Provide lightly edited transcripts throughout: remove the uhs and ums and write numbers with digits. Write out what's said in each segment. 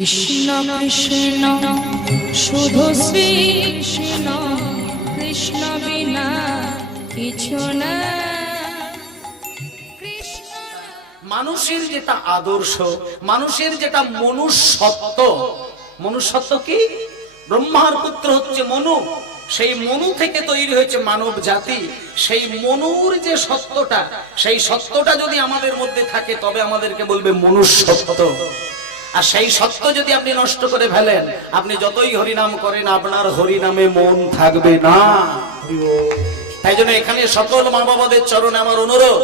কৃষ্ণ কৃষ্ণ শুধু শ্রী কৃষ্ণ, কৃষ্ণ বিনা কিছু না। মানুষের যেটা আদর্শ, মানুষের যেটা মনুষ্যত্ব, মনুষ্যত্ব কি? ব্রহ্মার পুত্র হচ্ছে মনু, সেই মনু থেকে তৈরি হয়েছে মানব জাতি। সেই মনুর যে সত্যটা, সেই সত্যটা যদি আমাদের মধ্যে থাকে তবে আমাদেরকে বলবে মনুষ্যত্ব। আর সেই সত্য যদি আপনি নষ্ট করে ফেলেন, আপনি যতই হরিনাম করেন আপনার হরিনামে মন থাকবে না। তাই জন্য এখানে সকল মা বাবাদের চরণে আমার অনুরোধ,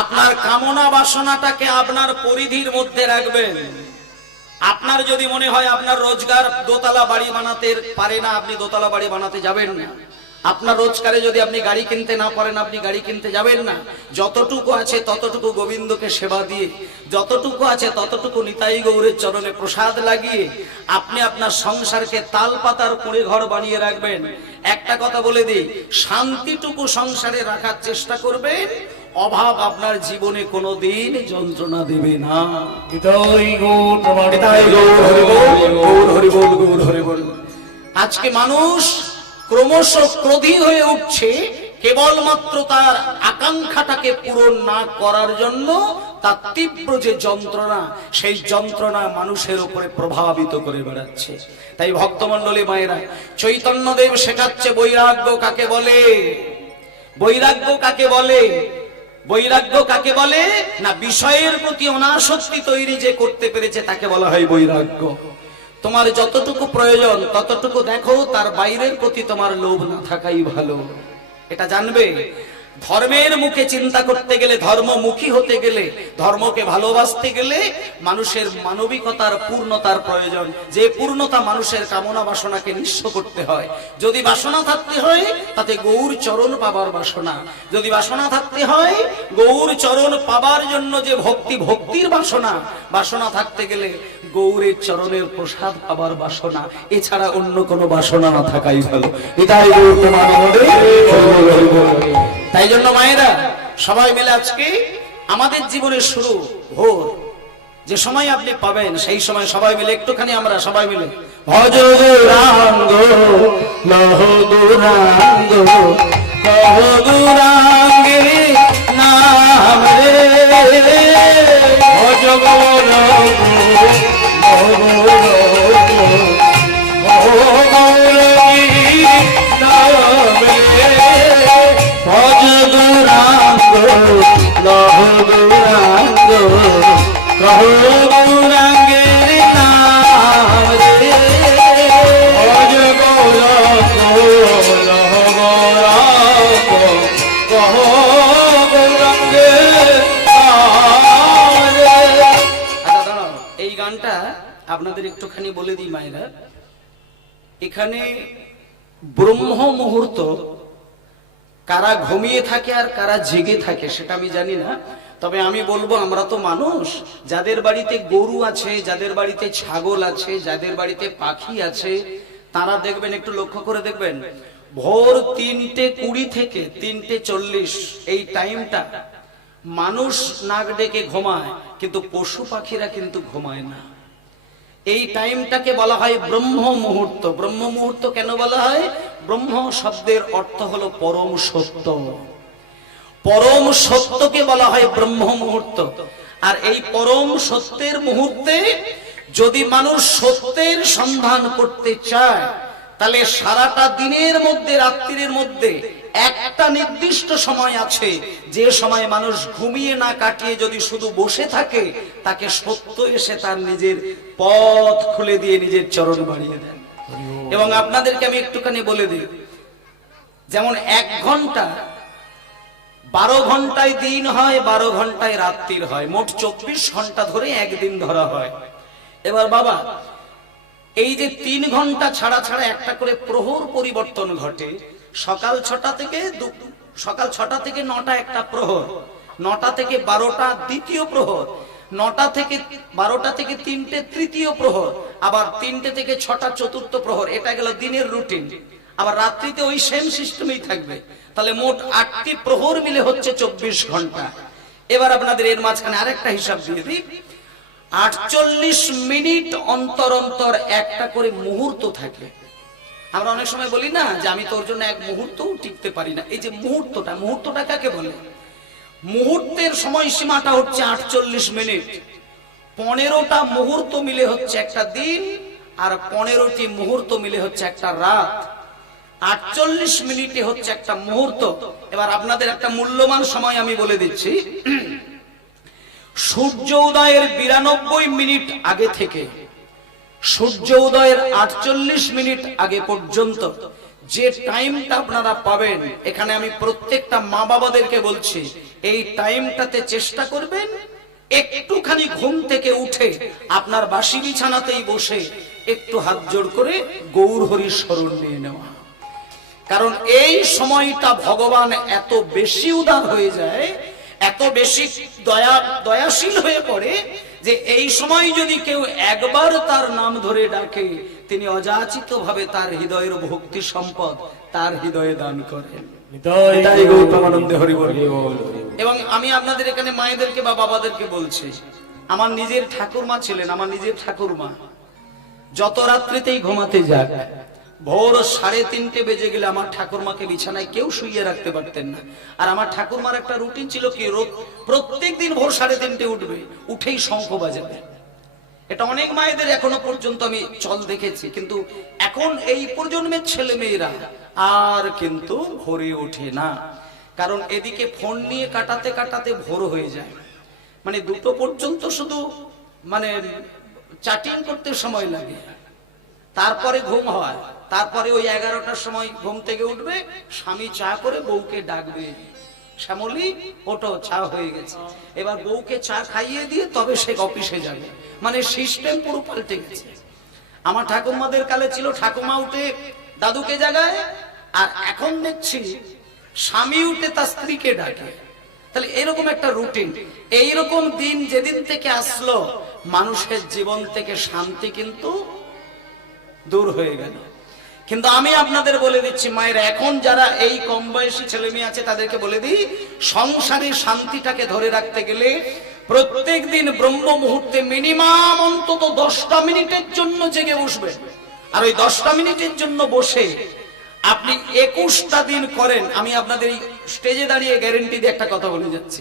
আপনার কামনা বাসনাটাকে আপনার পরিধির মধ্যে রাখবেন। আপনার যদি মনে হয় আপনার রোজগার দোতলা বাড়ি বানাতে পারে না, আপনি দোতলা বাড়ি বানাতে যাবেন না। আপনার রোজগারে যদি আপনি গাড়ি কিনতে না পারেন, আপনি গাড়ি কিনতে যাবেন না। যতটুকু আছে ততটুকু গোবিন্দকে সেবা দিয়ে, যতটুকু আছে ততটুকু নিতাই গৌরের চরণে প্রসাদ লাগিয়ে আপনি আপনার সংসারকে তাল পাতার কুঁড়ে ঘর বানিয়ে রাখবেন। একটা কথা বলে দিই, শান্তিটুকু সংসারে রাখার চেষ্টা করবেন, অভাব আপনার জীবনে কোনোদিন যন্ত্রণা দেবে না। আজকে মানুষ ক্রমশ ক্রোধী হয়ে উঠছে কেবলমাত্র তার আকাঙ্ক্ষাটাকে পূরণ না করার জন্য। তার তীব্র যে যন্ত্রণা, সেই যন্ত্রণা মানুষের উপরে প্রভাবিত করে বেড়াচ্ছে। তাই ভক্তমণ্ডলী মায়েরা, চৈতন্যদেব শেখাচ্ছে বৈরাগ্য কাকে বলে। বৈরাগ্য কাকে বলে? বৈরাগ্য কাকে বলে না, বিষয়ের প্রতি অনাসক্তি তৈরি যে করতে পেরেছে তাকে বলা হয় বৈরাগ্য। তোমার যতটুকু প্রয়োজন ততটুকু দেখো, তার বাইরের প্রতি তোমার লোভ না থাকাই ভালো, এটা জানবে। ধর্মের মুখে চিন্তা করতে গেলে, ধর্মমুখী হতে গেলে, ধর্মকে ভালোবাসতে গেলে মানুষের মানবিকতার পূর্ণতার প্রয়োজন। যে পূর্ণতা মানুষের কামনা বাসনাকে নিঃস্ব করতে হয়। যদি বাসনা থাকতে হয় তাতে গৌর চরণ পাবার বাসনা, যদি বাসনা থাকতে হয় গৌর চরণ পাবার জন্য যে ভক্তি, ভক্তির বাসনা, বাসনা থাকতে গেলে গৌরের চরণের প্রসাদ পাবার বাসনা, এছাড়া অন্য কোনো বাসনা না থাকাই ভালো। এটাই গৌর প্রমাণ। তাই জন্য মায়েরা, সবাই মিলে আজকে আমাদের জীবনের শুরু ভোর যে সময় আপনি পাবেন, সেই সময় সবাই মিলে একটুখানি আমরা সবাই মিলে ভজ গৌরাঙ্গ লহ গৌরাঙ্গ কহ গৌরাঙ্গে নাম রে, ভজ গৌরাঙ্গ লহ গৌরাঙ্গ কহ গৌরাঙ্গী নাম রে, ভজ গৌরাঙ্গ লহ গৌরাঙ্গ কহ গৌরাঙ্গের নাম রে, ভজ গৌরাঙ্গ লহ গৌরাঙ্গ কহ গৌরাঙ্গের নাম রে। এই গানটা আপনাদের একটুখানি বলে দিই মায়েরা, এখানে ব্রহ্ম মুহূর্ত কারা ঘুমিয়ে থাকে আর কারা জেগে থাকে সেটা আমি জানি না, তবে আমি বলবো আমরা তো মানুষ, যাদের বাড়িতে গরু আছে, যাদের বাড়িতে ছাগল আছে, যাদের বাড়িতে পাখি আছে, তারা দেখবেন, একটু লক্ষ্য করে দেখবেন, ভোর 3:20 থেকে 3:40 এই টাইমটা মানুষ নাক ডেকে ঘুমায়, কিন্তু পশু পাখিরা কিন্তু ঘুমায় না। এই টাইমটাকে বলা হয় ব্রহ্ম মুহূর্ত। ব্রহ্ম মুহূর্ত কেন বলা হয়? ব্রহ্ম শব্দের অর্থ হলো পরম সত্য, পরম সত্যকে বলা হয় ব্রহ্ম মুহূর্ত। আর এই পরম সত্যের মুহূর্তে যদি মানুষ সত্যের সন্ধান করতে চায়, তাহলে সারাটা দিনের মধ্যে, রাত্রির মধ্যে একটা নির্দিষ্ট সময় আছে, যে সময় মানুষ ঘুমিয়ে না কাটিয়ে যদি শুধু বসে থাকে, তাকে সত্য এসে তার নিজের পথ খুলে দিয়ে নিজের চরণ বাড়িয়ে দেন। এবং আপনাদেরকে আমি একটুখানি বলে দিই, যেমন 1 ঘন্টা 12 ঘন্টায় দিন হয়, 12 ঘন্টায় রাত্রির হয়, মোট 24 ঘন্টা ধরে একদিন ধরা হয়। এবার বাবা, এই যে 3 ঘন্টা ছাড়া ছাড়া একটা করে প্রহর পরিবর্তন ঘটে। সকাল 6টা থেকে 9টা একটা প্রহর, 9টা থেকে 12টা দ্বিতীয় প্রহর, 9টা থেকে 12টা থেকে 3টে তৃতীয় প্রহর, আবার 3টে থেকে 6টা চতুর্থ প্রহর। এটা গেল দিনের রুটিন। আবার রাত্রিতে ওই সেম সিস্টেমেই থাকবে। তাহলে মোট 8টি প্রহর মিলে হচ্ছে 24 ঘন্টা। এবার আপনাদের এর মাঝখানে আরেকটা হিসাব দিয়ে দিই, 48 মিনিট অন্তর অন্তর একটা করে মুহূর্ত থাকে। আমরা অনেক সময় বলি না যে আমি তোর জন্য এক মুহূর্তও টিকতে পারি না। এই যে মুহূর্তটা কাকে বলে? মুহূর্তের সময়সীমাটা হচ্ছে 48 মিনিট। 15টা মুহূর্ত মিলে হচ্ছে একটা দিন, আর 15টি মুহূর্ত মিলে হচ্ছে একটা রাত। 48 মিনিটে হচ্ছে একটা মুহূর্ত। এবার আপনাদের একটা মূল্যবান সময় আমি বলে দিচ্ছি। সূর্য উদয়ের 92 মিনিট আগে থেকে সূর্য উদয়ের 48 মিনিট আগে পর্যন্ত যে টাইমটা আপনারা পাবেন, এখানে আমি প্রত্যেকটা মা বাবাদেরকে বলছি, এই টাইমটাতে চেষ্টা করবেন একটুখানি ঘুম থেকে উঠে আপনার বাসি বিছানাতেই বসে একটু হাত জোড় করে গৌর হরির স্মরণ নিয়ে নেওয়া। কারণ এই সময়টা ভগবান এত বেশি উদার হয়ে যায়, এত বেশি দয়াশীল হয়ে পড়ে যে এই সময় যদি কেউ একবার তার নাম ধরে ডাকে, তিনি অযাচিত ভাবে তার হৃদয়ের ভক্তি সম্পদ তার হৃদয়ে দান করেন। এবং আমি আপনাদের এখানে মায়েদেরকে বা বাবাদেরকে বলছি, আমার নিজের ঠাকুরমা ছিলেন, আমার নিজের ঠাকুরমা যত রাত্রিতেই ঘুমাতে যাক, ভোর 3:30 বেজে গেলে আমার ঠাকুরমাকে বিছানায় কেউ শুইয়ে রাখতে পারতেন না। আর আমার ঠাকুরমার একটা রুটিন ছিল কি, প্রত্যেকদিন ভোর 3:30 উঠবে, উঠেই শঙ্খ বাজাবে। এটা অনেক মায়েদের এখনো পর্যন্ত আমি চল দেখেছি, কিন্তু এখন এই প্রজন্মের ছেলে মেয়েরা আর কিন্তু ভোরে ওঠে না। কারণ এদিকে ফোন নিয়ে কাটাতে কাটাতে ভোর হয়ে যায়, মানে 2টো পর্যন্ত শুধু মানে চ্যাটিং করতে সময় লাগে, তারপরে ঘুম হয়, তারপরে ওই 11টার সময় ঘুম থেকে উঠবে, স্বামী চা করে বউকে ডাকবে, শ্যামলী ওঠো, চা হয়ে গেছে। এবার বউকে চা খাইয়ে দিয়ে তবে সে অফিসে যাবে, মানে সিস্টেম পুরো পাল্টে গেছে। আমার ঠাকুমাদের কালে ছিল ঠাকুমা উঠে দাদুকে জাগায়, আর এখন দেখছি স্বামী উঠে তার স্ত্রীকে ডাকে। তাহলে এরকম একটা রুটিন, এইরকম দিন যেদিন থেকে আসলো, মানুষের জীবন থেকে শান্তি কিন্তু দূর হয়ে গেল। কিন্তু আমি আপনাদের বলে দিচ্ছি মায়েরা, এখন যারা এই কম বয়সী ছেলে মেয়ে আছে তাদেরকে বলে দিই, সংসারে শান্তিটাকে ধরে রাখতে গেলে প্রত্যেক দিন ব্রহ্ম মুহূর্তে মিনিমাম অন্তত 10টা মিনিটের জন্য জেগে বসবে। আর ওই 10টা মিনিটের জন্য বসে আপনি 21টা দিন করেন, আমি আপনাদের এই স্টেজে দাঁড়িয়ে গ্যারেন্টি দিয়ে একটা কথা বলে যাচ্ছি,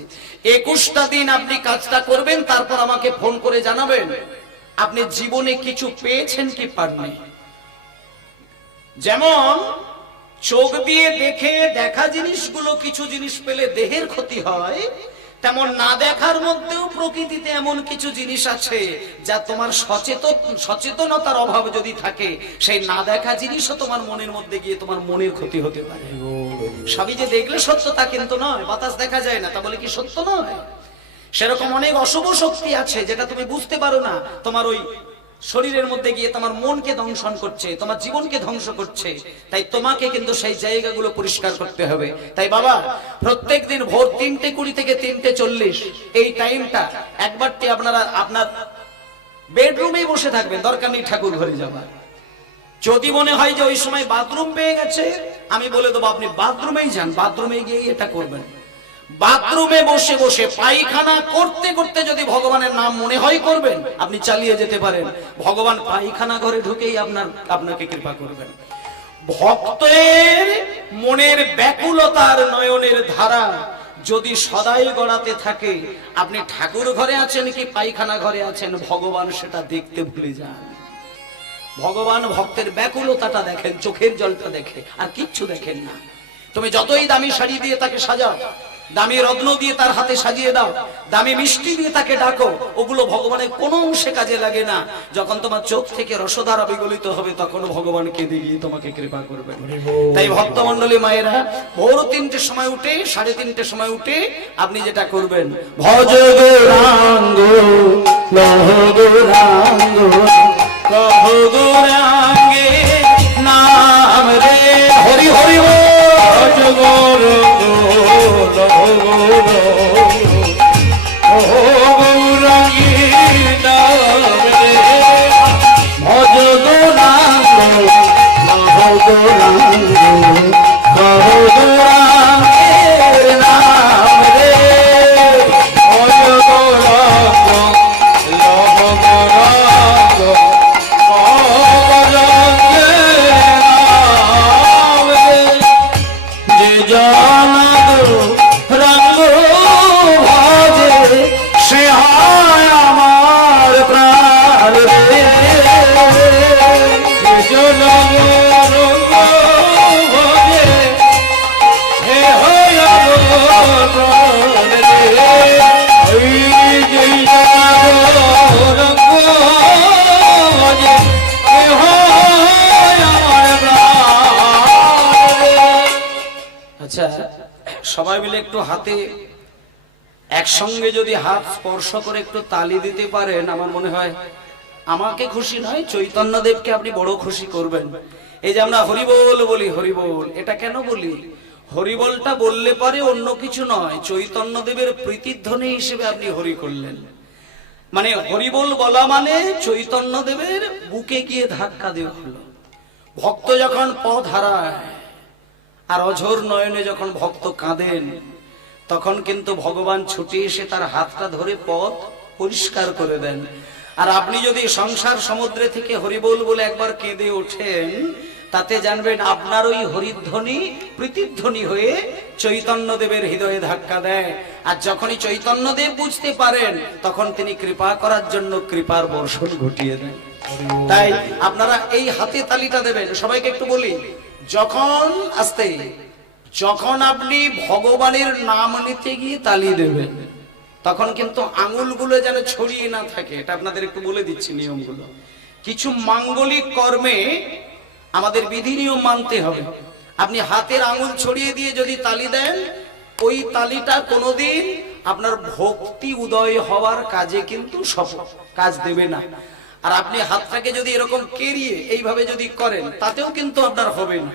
21টা দিন আপনি কাজটা করবেন, তারপর আমাকে ফোন করে জানাবেন আপনি জীবনে কিছু পেয়েছেন কি পাননি। যেমন চোখ দিয়ে দেখা জিনিসগুলো কিছু জিনিস পেলে দেহের ক্ষতি হয়, তেমন না দেখার মধ্যেও প্রকৃতিতে এমন কিছু জিনিস আছে যা তোমার সচেতনতার অভাব যদি থাকে, সেই না দেখা জিনিসও তোমার মনের মধ্যে গিয়ে তোমার মনের ক্ষতি হতে পারে। সবই যে দেখলে সত্য তা কিন্তু নয়, বাতাস দেখা যায় না তা বলে কি সত্য নয়? সেরকম অনেক অশুভ শক্তি আছে যেটা তুমি বুঝতে পারো না, তোমার ওই শরীরের মধ্যে গিয়ে তোমার মনকে দংশন করছে, তোমার জীবনকে ধ্বংস করছে। তাই তোমাকে কিন্তু সেই জায়গাগুলো পরিষ্কার করতে হবে। তাই বাবা, প্রত্যেকদিন ভোর 3:20 থেকে 3:40 এই টাইমটা একবারটি আপনারা আপনার বেডরুমেই বসে থাকবেন, দরকার নেই ঠাকুর ঘরে যাবার। যদি মনে হয় যে ওই সময় বাথরুম পেয়ে গেছে, আমি বলে দেবো আপনি বাথরুমেই যান, বাথরুমে গিয়েই এটা করবেন। বাথরুমে বসে বসে পায়খানা করতে করতে যদি ভগবানের নাম মনে হয় করবেন, আপনি চালিয়ে যেতে পারেন, ভগবান পায়খানা ঘরে ঢুকেই আপনাকে কৃপা করবেন। ভক্তের মনের ব্যাকুলতার নয়নের ধারা যদি সদাই গড়াতে থাকে, আপনি ঠাকুর ঘরে আছেন কি পায়খানা ঘরে আছেন, ভগবান সেটা দেখতে ভুলে যান। ভগবান ভক্তের ব্যাকুলতাটা দেখেন, চোখের জলটা দেখে, আর কিচ্ছু দেখেন না। তুমি যতই দামি শাড়ি দিয়ে তাকে সাজাও, দামি রত্ন দিয়ে তার হাতে সাজিয়ে দাও, দামি মিষ্টি দিয়ে তাকে ডাকো, ওগুলো ভগবানের কোনো অংশে কাজে লাগে না। যখন তোমার চোখ থেকে রসধারা বিগলিত হবে, তখন ভগবান কেঁদে গিয়ে তোমাকে কৃপা করবেন। তাই ভক্তমণ্ডলী মায়েরা, ভোর 3টের সময় উঠে 3:30 সময় উঠে আপনি যেটা করবেন, ভজ গৌরাঙ্গ লহ গৌরাঙ্গ লহ গৌরাঙ্গে নাম রে হরি হরি ভজ গৌরাঙ্গ লহ আচ্ছা, সবাই মিলে একটু হাতে একসঙ্গে যদি হাত স্পর্শ করে একটু তালি দিতে পারেন, আমার মনে হয় আমাকে খুশি নয়, চৈতন্যদেবকে আপনি বড় খুশি করবেন। এই যে আমরা হরিবোল বলি, হরিবোল এটা কেন বলি? হরিবোলটা বললে পরে অন্য কিছু নয়, চৈতন্যদেবের প্রীতিধ্বনি হিসেবে আপনি হরি করলেন। মানে হরিবোল বলা মানে চৈতন্যদেবের বুকে গিয়ে ধাক্কা দেওয়া হলো। ভক্ত যখন পথ হারায় আর অঝোর নয়নে যখন ভক্ত কাঁদেন, তখন কিন্তু ভগবান ছুটে এসে তার হাতটা ধরে পথ পরিষ্কার করে দেন। আর আপনি যদি সংসার সমুদ্রে থেকে হরিবোল বলে একবার কেঁদে ওঠেন, তাতে জানবেন আপনার ওই হরিধ্বনি প্রীতিধ্বনি হয়ে চৈতন্যদেবের হৃদয়ে ধাক্কা দেয়। আর যখনই চৈতন্যদেব বুঝতে পারেন, তখন তিনি কৃপা করার জন্য কৃপার বর্ষণ ঘটিয়ে দেন। তাই আপনারা এই হাতে তালিটা দেবেন। সবাইকে একটু বলি, যখন আপনি ভগবানের নাম নিতে গিয়ে তালি দেবেন, তখন কিন্তু আঙুলগুলো যেন ছড়িয়ে না থাকে। এটা আপনাদের একটু বলে দিচ্ছি নিয়মগুলো। কিছু মাঙ্গলিক কর্মে আমাদের বিধি নিয়ম মানতে হবে। আপনি হাতের আঙুল ছড়িয়ে দিয়ে যদি তালি দেন, ওই তালিটা কোনোদিন আপনার ভক্তি উদয় হওয়ার কাজে কিন্তু কাজ দেবে না। আর আপনি হাতটাকে যদি এরকম কেরিয়ে এইভাবে যদি করেন, তাতেও কিন্তু আপনার হবে না।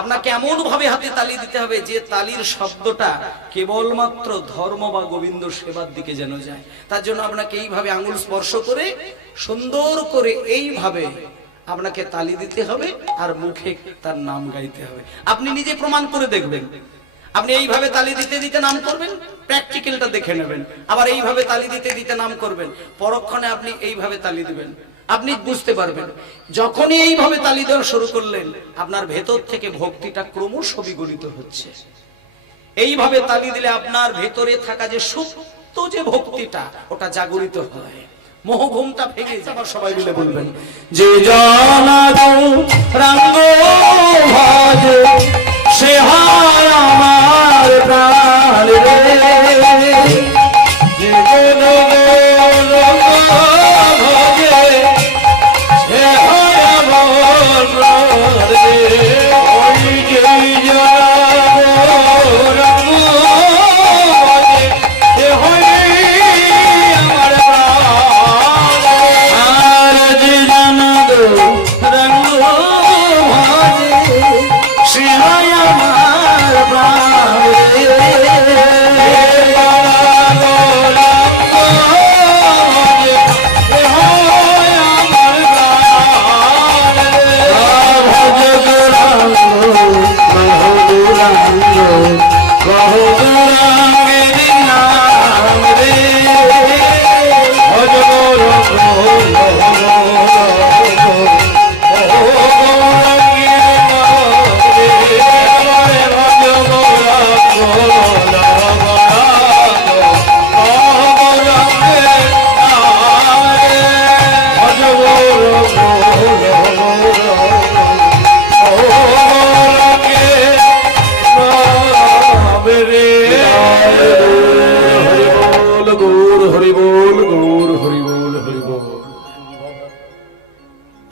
আপনাকে এমন ভাবে হাতে তালি দিতে হবে যে তালির শব্দটা কেবলমাত্র ধর্ম বা গোবিন্দ সেবার দিকে যেন যায়। তার জন্য আপনাকে এইভাবে আঙুল স্পর্শ করে সুন্দর করে এইভাবে আপনাকে তালি দিতে হবে, আর মুখে তার নাম গাইতে হবে। আপনি নিজে প্রমাণ করে দেখবেন। আপনি এইভাবে তালি দিতে দিতে নাম করবেন, প্র্যাকটিক্যালটা দেখে নেবেন। আবার এইভাবে তালি দিতে দিতে নাম করবেন, পরক্ষণে আপনি এইভাবে তালি দিবেন। আপনি বুঝতে পারবেন যখনই এইভাবে তালি দেওয়া শুরু করলেন, আপনার ভেতর থেকে ভক্তিটা ক্রমশ বিগলিত হচ্ছে। এইভাবে তালি দিলে আপনার ভেতরে থাকা যে সুপ্ত যে ভক্তিটা, ওটা জাগরিত হয়, মোহঘুমটা ভেঙে যায়। সবাই মিলে বলবেন, যে জনাঙ্গ ভাজে সে হয় আমার প্রাণ রে, যে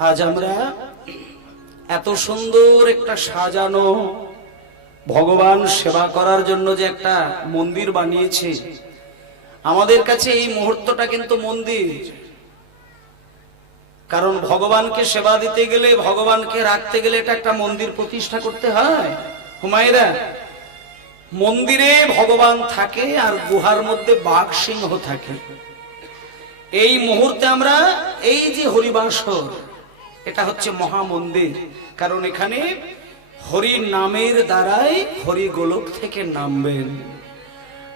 আজ আমরা এত সুন্দর একটা সাজানো ভগবান সেবা করার জন্য যে একটা মন্দির বানিয়েছে, আমাদের কাছে এই মুহূর্তটা কিন্তু মন্দির। কারণ ভগবানকে সেবা দিতে গেলে, ভগবানকে রাখতে গেলে এটা একটা মন্দির প্রতিষ্ঠা করতে হয়। হুমায়রা, মন্দিরে ভগবান থাকে আর গুহার মধ্যে বাঘ সিংহ থাকে। এই মুহূর্তে আমরা এই যে হরিবাসর, এটা হচ্ছে মহামন্দির। কারণ এখানে হরির নামের দ্বারাই হরি গোলক থেকে নামবেন,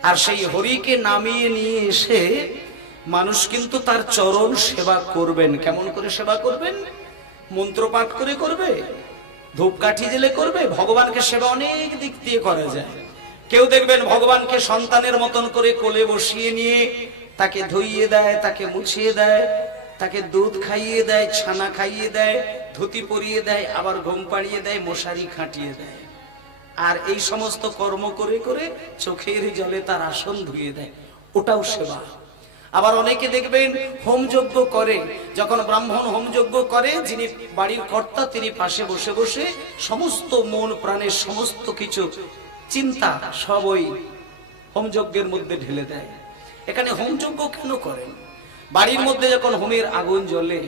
আর সেই হরিকে নামিয়ে নিয়ে এসে মানুষ কিন্তু তার চরণ সেবা করবেন। কেমন করে সেবা করবেন? মন্ত্র পাঠ করে করবে, ধূপকাঠি জেলে করবে। ভগবানকে সেবা অনেক দিক দিয়ে করা যায়। কেউ দেখবেন ভগবানকে সন্তানের মতন করে কোলে বসিয়ে নিয়ে তাকে ধুইয়ে দেয়, তাকে মুছিয়ে দেয়, তাকে দুধ খাইয়ে দেয়, ছানা খাইয়ে দেয়, ধুতি পরিয়ে দেয়, আবার ঘুম পাড়িয়ে দেয়, মশারি খাটিয়ে দেয়, আর এই সমস্ত কর্ম করে করে চোখের জলে তার আসন ধুয়ে দেয়, ওটাও সেবা। আবার অনেকে দেখবেন হোমযজ্ঞ করে, যখন ব্রাহ্মণ হোমযজ্ঞ করে, যিনি বাড়ির কর্তা তিনি পাশে বসে বসে সমস্ত মন প্রাণের সমস্ত কিছু চিন্তা সব ওই হোমযজ্ঞের মধ্যে ঢেলে দেয়। এখানে হোমযজ্ঞ কেন করেন? বাড়ির মধ্যে যখন হোমের আগুন জ্বলে,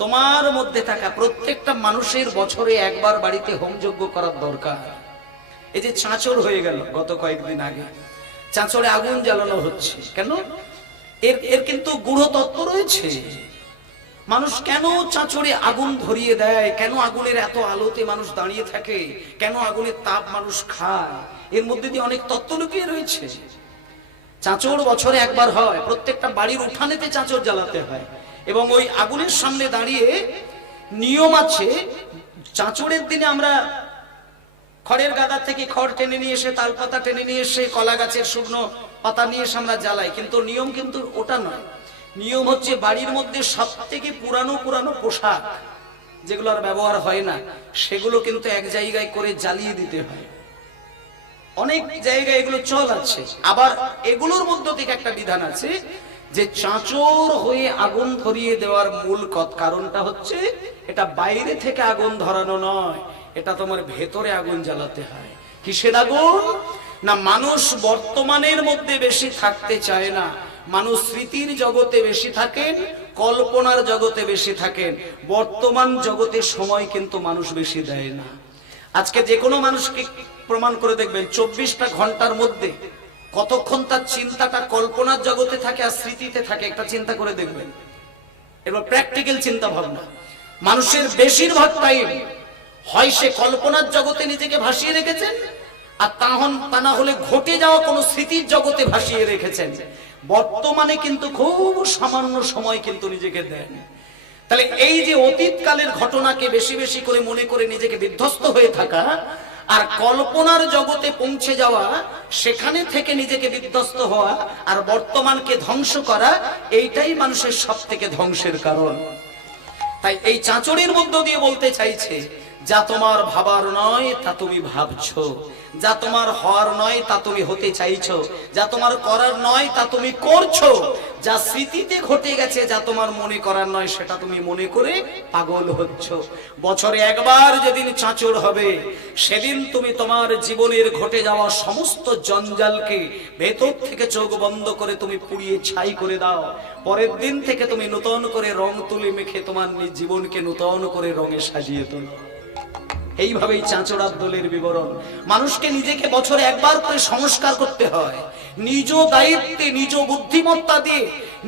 তোমার মধ্যে থাকা প্রত্যেকটা মানুষের বছরে একবার বাড়িতে হোমযজ্ঞ করার দরকার। এই যে চাঁচর হয়ে গেল গত কয়েকদিন আগে, চাঁচরে আগুন জ্বালানো হচ্ছে কেন? এর কিন্তু গূঢ় তত্ত্ব রয়েছে। মানুষ কেন চাঁচরে আগুন ধরিয়ে দেয়, কেন আগুনের এত আলোতে মানুষ দাঁড়িয়ে থাকে, কেন আগুনের তাপ মানুষ খায়, এর মধ্যে দিয়ে অনেক তত্ত্ব লুকিয়ে রয়েছে। চাঁচর বছরে একবার হয়, প্রত্যেকটা বাড়ির উঠানেতে চাঁচর জ্বালাতে হয়, এবং ওই আগুনের সামনে দাঁড়িয়ে নিয়ম আছে, চাঁচরের দিনে আমরা খড়ের গাদা থেকে খড় টেনে নিয়ে এসে, তালপাতা টেনে নিয়ে এসে, কলা গাছের শুকনো পাতা নিয়ে এসে আমরা জ্বালাই, কিন্তু নিয়ম কিন্তু ওটা নয়। নিয়ম হচ্ছে বাড়ির মধ্যে সব থেকে পুরানো পুরানো পোশাক যেগুলো আর ব্যবহার হয় না, সেগুলো কিন্তু এক জায়গায় করে জ্বালিয়ে দিতে হয়। অনেক জায়গায় এগুলো চল আছে। আবার এগুলোর মধ্য থেকে একটা বিধান আছে যে চাঁচর হয়ে আগুন ধরিয়ে দেওয়ার মূল কারণটা হচ্ছে এটা বাইরে থেকে আগুন ধরানো নয়, এটা তোমার ভেতরে আগুন জ্বালাতে হয়। কিসের আগুন? না, মানুষ বর্তমানের মধ্যে বেশি থাকতে চায় না, মানুষ স্মৃতির জগতে বেশি থাকেন, কল্পনার জগতে বেশি থাকেন। বর্তমান জগতে সময় কিন্তু মানুষ বেশি দেয় না। আজকে যে কোনো মানুষকে প্রমাণ করে দেখবেন 24টা ঘন্টার মধ্যে কতক্ষণ তার চিন্তাটা কল্পনার জগতে থাকে আর স্মৃতিতে থাকে, একটা চিন্তা করে দেখবেন। এবার প্র্যাকটিক্যাল চিন্তা ভাবনা, মানুষের বেশিরভাগ টাইম হয় সে কল্পনার জগতে নিজেকে ভাসিয়ে রেখেছেন, আর তা না হলে ঘটে যাওয়া কোনো স্মৃতির জগতে ভাসিয়ে রেখেছেন। বর্তমানে কিন্তু খুব সামান্য সময় কিন্তু নিজেকে দেন। তাহলে এই যে অতীতকালের ঘটনাকে বেশি বেশি করে মনে করে নিজেকে বিধ্বস্ত হয়ে থাকা, আর কল্পনার জগতে পৌঁছে যাওয়া, সেখানে থেকে নিজেকে বিধ্বস্ত হওয়া আর বর্তমানকে ধ্বংস করা, এইটাই মানুষের সব থেকে ধ্বংসের কারণ। তাই এই চাঁচড়ির মধ্য দিয়ে বলতে চাইছে, যা তোমার ভাবার নয় তা তুমি ভাবছো, যা তোমার হওয়ার নয় তা তুমি হতে চাইছো, যা তোমার করার নয় তা তুমি করছো, যা স্মৃতিতে ঘটে গেছে যা তোমার মনে করার নয় সেটা তুমি মনে করে পাগল হচ্ছ। বছরে একবার যেদিন চাঁচর হবে, সেদিন তুমি তোমার জীবনের ঘটে যাওয়া সমস্ত জঞ্জালকে ভেতর থেকে চোখ বন্ধ করে তুমি পুড়িয়ে ছাই করে দাও। পরের দিন থেকে তুমি নতুন করে রং তুলে মেখে তোমার জীবনকে নতুন করে রঙে সাজিয়ে তোলো। এইভাবেই চাঁচর আব্দুলের বিবরণ। মানুষকে নিজেকে বছরে একবার করে সংস্কার করতে হয়, নিজ দায়িত্বে, নিজ বুদ্ধিমত্তা দিয়ে,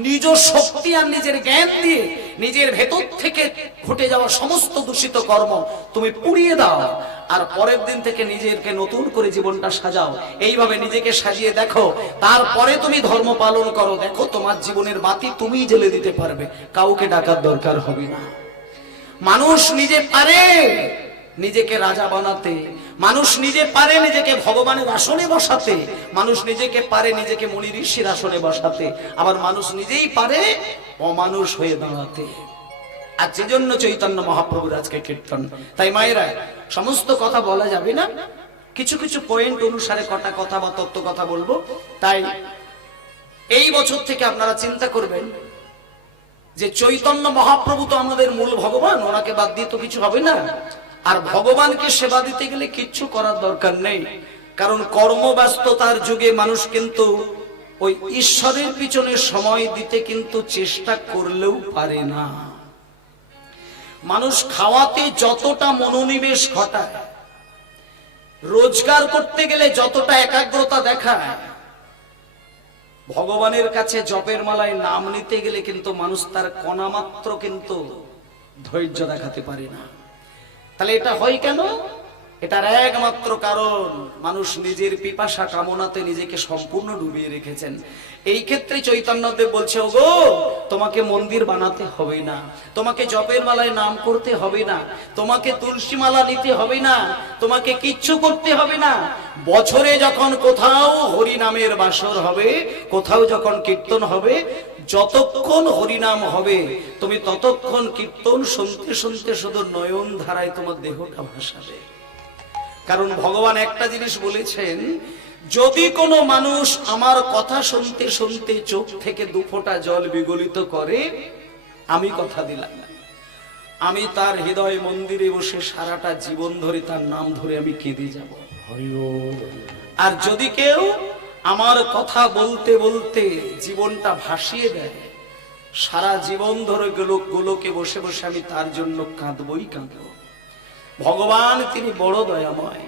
নিজ শক্তি আর নিজের জ্ঞান দিয়ে নিজের ভেতর থেকে ঘটে যাওয়া সমস্ত দূষিত কর্ম তুমি পুড়িয়ে দাও, আর পরের দিন থেকে নিজেকে নতুন করে জীবনটা সাজাও। এইভাবে নিজেকে সাজিয়ে দেখো, তারপরে তুমি ধর্ম পালন করো। দেখো তোমার জীবনের বাতি তুমিই জ্বেলে দিতে পারবে, কাউকে ডাকার দরকার হবে না। মানুষ নিজে পারে নিজেকে রাজা বানাতে, মানুষ নিজে পারে নিজেকে ভগবানের আসনে বসাতে, মানুষ নিজেকে পারে নিজেকে মুনি ঋষির আসনে বসাতে, আবার মানুষ নিজেই পারে অমানুষ হয়ে দাঁড়াতে। আর সেজন্য চৈতন্য মহাপ্রভুর আজকে কীর্তন। তাই মায়েরা, সমস্ত কথা বলা যাবে না, কিছু কিছু পয়েন্ট অনুসারে কটা কথা বা তত্ত্ব কথা বলবো। তাই এই বছর থেকে আপনারা চিন্তা করবেন যে চৈতন্য মহাপ্রভু তো আমাদের মূল ভগবান, ওনাকে বাদ দিয়ে তো কিছু হবে না। আর ভগবানকে সেবা দিতে গেলে কিচ্ছু করার দরকার নেই, কারণ কর্মব্যস্ততার যুগে মানুষ কিন্তু ওই ঈশ্বরের পিছনে সময় দিতে কিন্তু চেষ্টা করলেও পারে না। মানুষ খাওয়াতে যতটা মনোনিবেশ ঘটায়, রোজগার করতে গেলে যতটা একাগ্রতা দেখায়, ভগবানের কাছে জপের মালায় নাম নিতে গেলে কিন্তু মানুষ তার কণামাত্র কিন্তু ধৈর্য দেখাতে পারে না। তাহলে এটা হয় কেন? এটার একমাত্র কারণ মানুষ নিজের পিপাসা কামনাতে নিজেকে সম্পূর্ণ ডুবিয়ে রেখেছেন। এই ক্ষেত্রে চৈতন্যদেব বলছে, ওগো তোমাকে মন্দির বানাতে হবে না, তোমাকে জপের মালায় নাম করতে হবে না, তোমাকে তুলসী মালা নিতে হবে না, তোমাকে কিচ্ছু করতে হবে না। বছরে যখন কোথাও হরি নামের বাসর হবে, কোথাও যখন কীর্তন হবে, যতক্ষণ হরিনাম হবে তুমি ততক্ষণ কীর্তন শুনতে শুনতে শুধু নয়ন ধারায় তোমার দেহটা ভাসাবে। কারণ ভগবান একটা জিনিস বলেছেন, যদি কোনো মানুষ আমার কথা শুনতে শুনতে চোখ থেকে দুফোঁটা জল বিগলিত করে, আমি কথা দিলাম আমি তার হৃদয় মন্দিরে বসে সারাটা জীবন ধরে তার নাম ধরে আমি কেঁদে যাব। আর যদি কেউ আমার কথা বলতে বলতে জীবনটা ভাসিয়ে দেয়, সারা জীবন ধরে গোলকে বসে বসে আমি তার জন্য কাঁদবই কাঁদব। ভগবান তিনি বড় দয়াময়,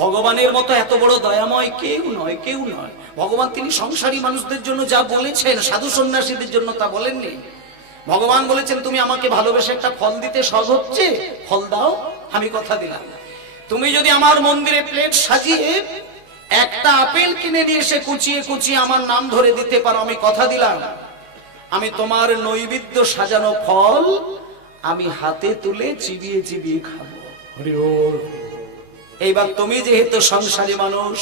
ভগবানের মতো এত বড় দয়াময় কেউ নয়, কেউ নয়। ভগবান তিনি সংসারী মানুষদের জন্য যা বলেছেন সাধু সন্ন্যাসীদের জন্য তা বলেননি। ভগবান বলেছেন তুমি আমাকে ভালোবেসে একটা ফল দিতে সহজ হচ্ছে, ফল দাও, আমি কথা দিলাম। তুমি যদি আমার মন্দিরে প্লেট সাজিয়ে একটা আপেল কিনে নিয়ে এসে কুচিয়ে কুচিয়ে আমার নাম ধরে দিতে পারো, আমি কথা দিলাম আমি তোমার নৈবেদ্য সাজানো ফল আমি হাতে তুলে চিবিয়ে চিবিয়ে খাবো। এইবার তুমি যেহেতু সংসারী মানুষ,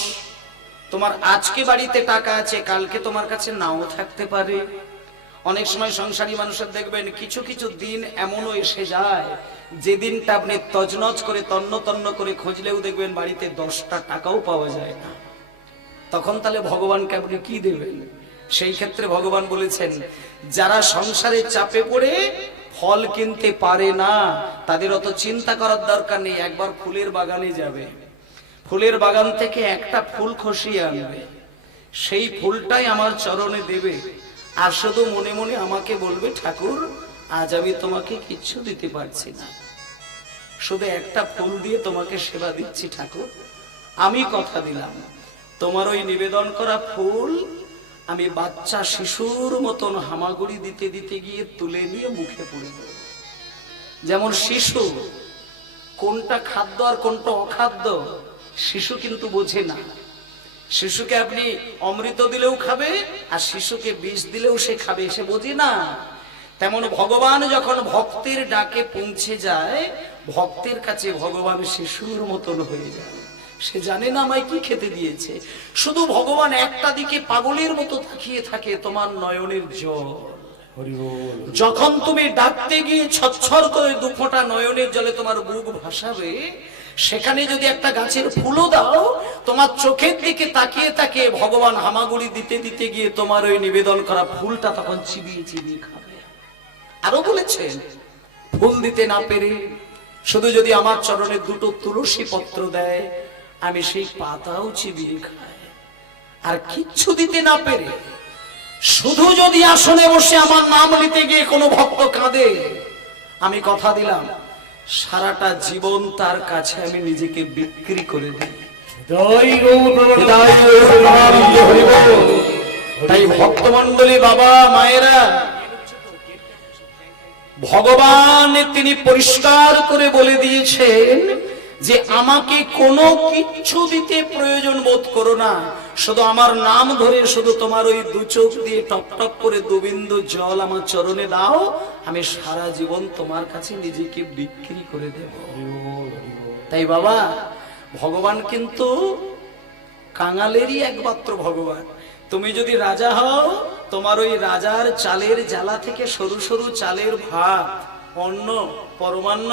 তোমার আজকে বাড়িতে টাকা আছে, কালকে তোমার কাছে নাও থাকতে পারে। অনেক সময় সংসারী মানুষের দেখবেন কিছু কিছু দিন এমনও এসে যায় যে দিনটা আপনি তজনজ করে তন্ন তন্ন করে খুঁজলেও দেখবেন বাড়িতে 10টা টাকাও পাওয়া যায় না। তখন তাহলে ভগবানকে আপনি কি দেবেন? সেই ক্ষেত্রে ভগবান বলেছেন, যারা সংসারে চাপে পড়ে ফল কিনতে পারে না তাদের অত চিন্তা করার দরকার নেই। একবার ফুলের বাগানে যাবে, ফুলের বাগান থেকে একটা ফুল খসিয়ে আনবে, সেই ফুলটাই আমার চরণে দেবে, আর শুধু মনে মনে আমাকে বলবে, ঠাকুর আজ আমি তোমাকে কিচ্ছু দিতে পারছি না, শুধু একটা ফুল দিয়ে তোমাকে সেবা দিচ্ছি ঠাকুর, আমি কথা দিলাম তোমার ওই নিবেদন করা ফুল আমি বাচ্চা শিশুর মতন হামাগুড়ি দিতে দিতে গিয়ে তুলে নিয়ে মুখে পড়ে দেব। যেমন শিশু কোনটা খাদ্য আর কোনটা অখাদ্য শিশু কিন্তু বোঝে না। শিশুকে আপনি অমৃত দিলেও খাবে আর শিশুকে বিষ দিলেও সে খাবে, সে বোঝে না। তেমন ভগবান যখন ভক্তের ডাকে পৌঁছে যায়, ভক্তের কাছে ভগবান শিশুর মতন হয়ে যায়। সে জানে না আমায় কি খেতে দিয়েছে, শুধু ভগবান একটা দিকে পাগলের মতো তাকিয়ে থাকে, তোমার নয়নের জল। যখন তুমি ডাকতে গিয়ে ছচ্ছর করে দুফোঁটা নয়নের জলে তোমার বুক ভাসাবে, সেখানে যদি একটা গাছের ফুলও দাও, তোমার চোখের দিকে তাকিয়ে তাকিয়ে ভগবান হামাগুড়ি দিতে দিতে গিয়ে তোমার ওই নিবেদন করা ফুলটা তখন চিবিয়ে চিবিয়ে খাবে। আরো বলেছেন, ফুল দিতে না পেরে শুধু যদি আমার চরণে 2টো তুলসী পত্র দেয়, আমি সেই পাতাও চিবিয়ে খাই। আর কিচ্ছু দিতে না পেরে শুধু যদি আসনে বসে আমার নাম নিতে গিয়ে কোনো ভক্ত কাঁদে, আমি কথা দিলাম সারাটা জীবন তার কাছে আমি নিজেকে বিক্রি করে দিই। তাই ভক্তমন্ডলী, বাবা মায়েরা, ভগবান তিনি পরিষ্কার করে বলে দিয়েছেন যে আমাকে কোনো কিচ্ছু দিতে প্রয়োজন বোধ করো না, শুধু আমার নাম ধরে শুধু তোমার ওই 2 চোখ দিয়ে টপ টপ করে 2 বিন্দু জল আমার চরণে দাও, আমি সারা জীবন তোমার কাছে নিজেকে বিক্রি করে দেব। তাই বাবা, ভগবান কিন্তু কাঙালেরই একমাত্র ভগবান। তুমি যদি রাজা হও, তোমার ওই রাজার চালের জ্বালা থেকে সরু সরু চালের ভাত, অন্ন, পরমান্ন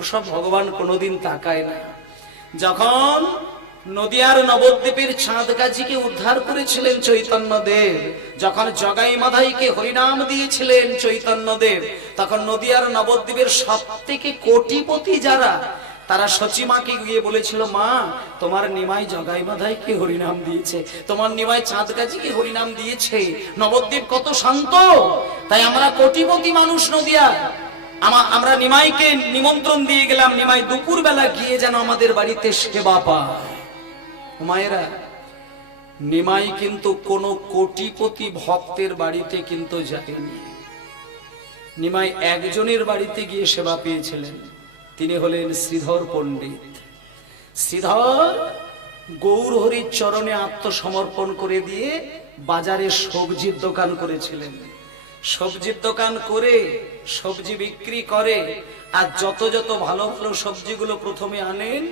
ওসব ভগবান কোনোদিন তাকায় না। যখন নদিয়ার নবদ্বীপের চাঁদগাছিকে উদ্ধার করেছিলেন চৈতন্যদেব, যখন জগাই মাধাইকে হরিনাম দিয়েছিলেন চৈতন্যদেব, তখন নদিয়ার নবদ্বীপের সবথেকে কোটিপতি যারা, তারা সচিমাকে গিয়ে বলেছিল, মা তোমার নিমাই জগাই মাধাইকে হরিনাম দিয়েছে, তোমার নিমাই চাঁদগাছিকে হরিনাম দিয়েছে, নবদ্বীপ কত শান্ত, তাই আমরা কোটিপতি মানুষ নদিয়া, আমরা নিমাইকে নিমন্ত্রণ দিয়ে গেলাম, নিমাই দুপুর বেলা গিয়ে যেন আমাদের বাড়িতে সেবা পায়। মায়েরা, নিমাই কিন্তু কোন কোটিপতি ভক্তের বাড়িতে কিন্তু যায়নি। নিমাই একজনের বাড়িতে গিয়ে সেবা পেয়েছিলেন, তিনি হলেন শ্রীধর পণ্ডিত। শ্রীধর গৌরহরির চরণে আত্মসমর্পণ করে দিয়ে বাজারে সবজির দোকান করেছিলেন। সবজির দোকান করে সবজি বিক্রি করে, আর যত যত ভালো ভালো সবজিগুলো প্রথমে আনেন,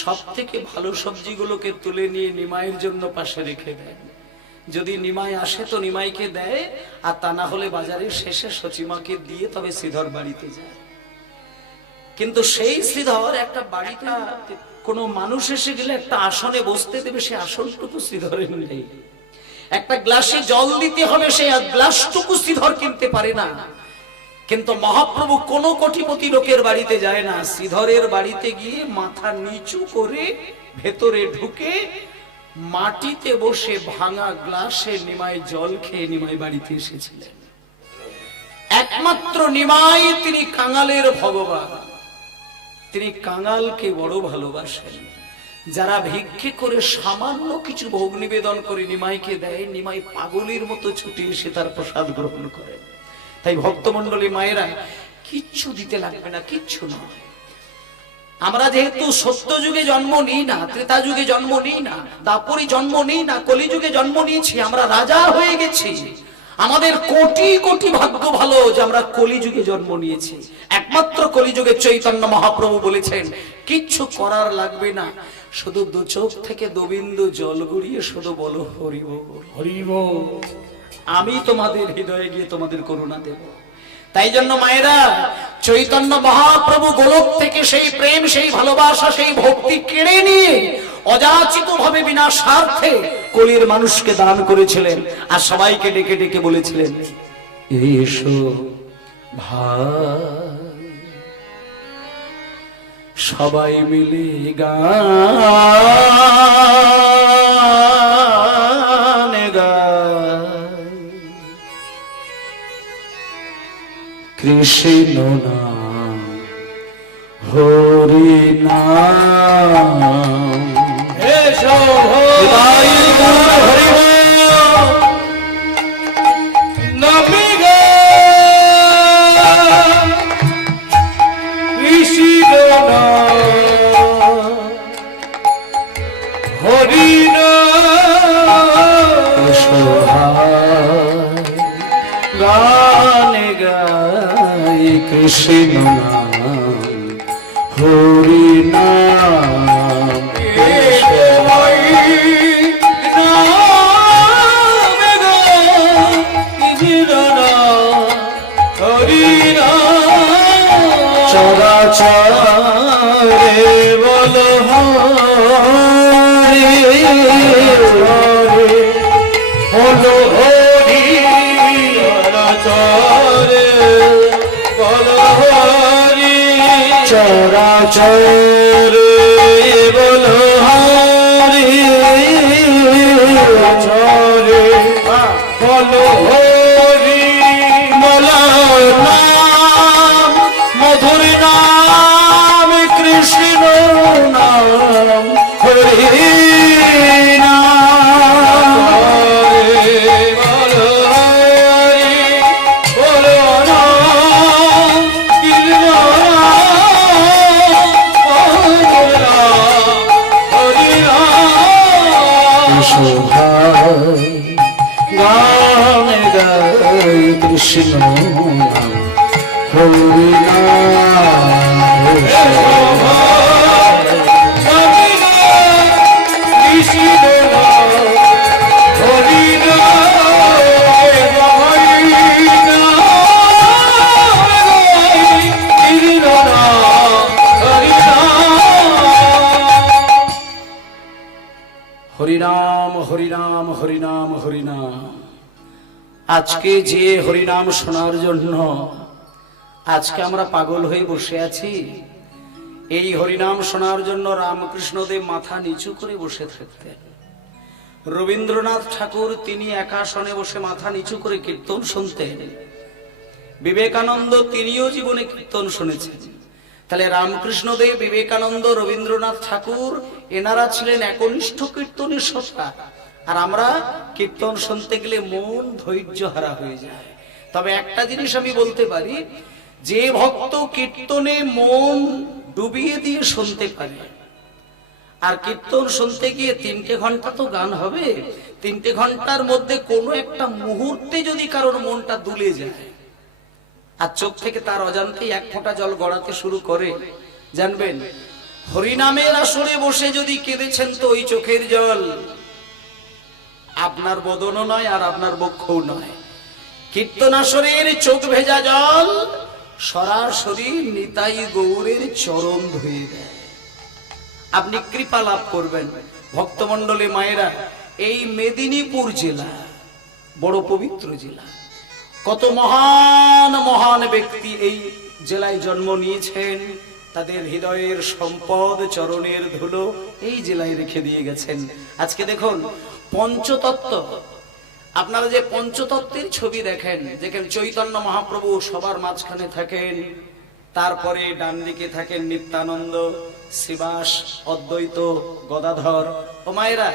সব থেকে ভালো সবজিগুলোকে তুলে নিয়ে নিমাইয়ের জন্য পাশে রেখে দেন। যদি নিমাই আসে তো নিমাইকে দেয়, আর তা না হলে বাজারের শেষে সচিমাকে দিয়ে তবে শ্রীধর বাড়িতে যায়। কিন্তু সেই শ্রীধর একটা বাড়িতে কোনো মানুষ এসে গেলে একটা আসনে বসতে দেবে, সে আসনটুকু শ্রীধরের নেই। একটা গ্লাসে জল দিতে হবে, সেই গ্লাসটুকু শ্রীধর কিনতে পারে না। কিন্তু মহাপ্রভু কোন কোটিপতি লোকের বাড়িতে যায় না, শ্রীধরের বাড়িতে গিয়ে মাথা নিচু করে ভেতরে ঢুকে মাটিতে বসে ভাঙা গ্লাসে নিমাই জল খেয়ে নিমাই বাড়িতে এসেছিলেন। একমাত্র নিমাই তিনি কাঙালের ভগবান, তিনি কাঙালকে বড় ভালোবাসেন। যারা ভিক্ষে করে সামান্য কিছু ভোগ নিবেদন করে নিমাইকে দেয়, নিমাই পাগলের মতো ছুটে এসে তার প্রসাদ গ্রহণ করে। তাই ভক্তমন্ডলী মায়েরা, কিচ্ছু দিতে লাগবে না, কিচ্ছু নয়। আমরা যেহেতু সত্য যুগে জন্ম নিই না, ত্রেতা যুগে জন্ম নিই না, দাপরি জন্ম নিই না, কলিযুগে জন্ম নিয়েছি, আমরা রাজা হয়ে গেছি। আমাদের কোটি কোটি ভাগ্য ভালো যে আমরা কলিযুগে জন্ম নিয়েছি। একমাত্র কলিযুগে চৈতন্য মহাপ্রভু বলেছেন, কিচ্ছু করার লাগবে না, শুধু দু চোখ থেকে দুবিন্দু জল গড়িয়ে শুধু বলো হরি বল, হরি বল, আমি তোমাদের হৃদয়ে গিয়ে তোমাদের করুণা দেব। তাই জন্য মায়েরা, চৈতন্য মহাপ্রভু গোলক থেকে সেই প্রেম, সেই ভালোবাসা, সেই ভক্তি কেড়ে নিয়ে অযাচিত ভাবে বিনা স্বার্থে কলির মানুষকে দান করেছিলেন। আর সবাইকে ডেকে ডেকে বলেছিলেন, এসো ভাই সবাই মিলে গান গাই, কৃষ্ণ নাম হরি নাম, এসো ভাই হরি নামি গে কৃষ্ণ নাম হরি নাম, এসো গান গাই, কৃষ্ণ নাম হরি নাম, এসো ভাই নাম গাই, কৃষ্ণ নাম হরি নাম, চরাচরে বলো হরি হরি, বলো হরি, চরাচরে বলো হরি, চরাচরে বলো হরি, চরে বলো হরি, বলো নাম মধুর নাম, কৃষ্ণ নাম হরি গান গাই, কৃষ্ণ নাম হরি নাম, কৃষ্ণ নাম হরি হরিনাম হরিনাম হরিনাম হরিনাম। আজকে যে হরিনাম শোনার জন্য আজকে আমরা পাগল হয়ে বসে আছি, এই হরিনাম শোনার জন্য রামকৃষ্ণদেব মাথা নিচু করে বসে থাকতেন। রবীন্দ্রনাথ ঠাকুর তিনি একাসনে বসে মাথা নিচু করে কীর্তন শুনতেন। বিবেকানন্দ তিনিও জীবনে কীর্তন শুনেছেন। তাহলে রামকৃষ্ণদেব, বিবেকানন্দ, রবীন্দ্রনাথ ঠাকুর এনারা ছিলেন একনিষ্ঠ কীর্তনের শ্রোতা। আর আমরা কীর্তন শুনতে গেলে মন ধৈর্য হারা হয়ে যায়। তবে একটা জিনিস আমি বলতে পারি, যে ভক্ত কীর্তনে মন ডুবিয়ে দিয়ে শুনতে পারে, আর কীর্তন শুনতে গিয়ে 3টে ঘন্টা তো গান হবে, 3টে ঘন্টার মধ্যে কোনো একটা মুহূর্তে যদি কারোর মনটা দুলে যায় আর চোখ থেকে তার অজান্তেই এক ফোঁটা জল গড়াতে শুরু করে, জানবেন হরিনামের আসরে বসে যদি কেঁদেছেন তো ওই চোখের জল আপনার বদনও নয় আর আপনার বক্ষও নয়। কীর্তনাসরের চোখ ভেজা জল সরাসরি নিতাই গৌরের চরণ ধুয়ে দেয়। আপনি কৃপা লাভ করবেন। ভক্তমণ্ডলী মায়েরা, এই মেদিনীপুর জেলা বড় পবিত্র জেলা। কত মহান মহান ব্যক্তি এই জেলায় জন্ম নিয়েছেন, তাদের হৃদয়ের সম্পদ চরণের ধুলো এই জেলায় রেখে দিয়ে গেছেন। আজকে দেখুন পঞ্চতত্ত্ব, আপনারা যে পঞ্চতত্ত্বের ছবি দেখেন, যেখানে চৈতন্য মহাপ্রভু সবার মাঝখানে থাকেন, তারপরে ডান দিকে থাকেন নিত্যানন্দ, শ্রীবাস, অদ্বৈত, গদাধর। ও মায়েরা,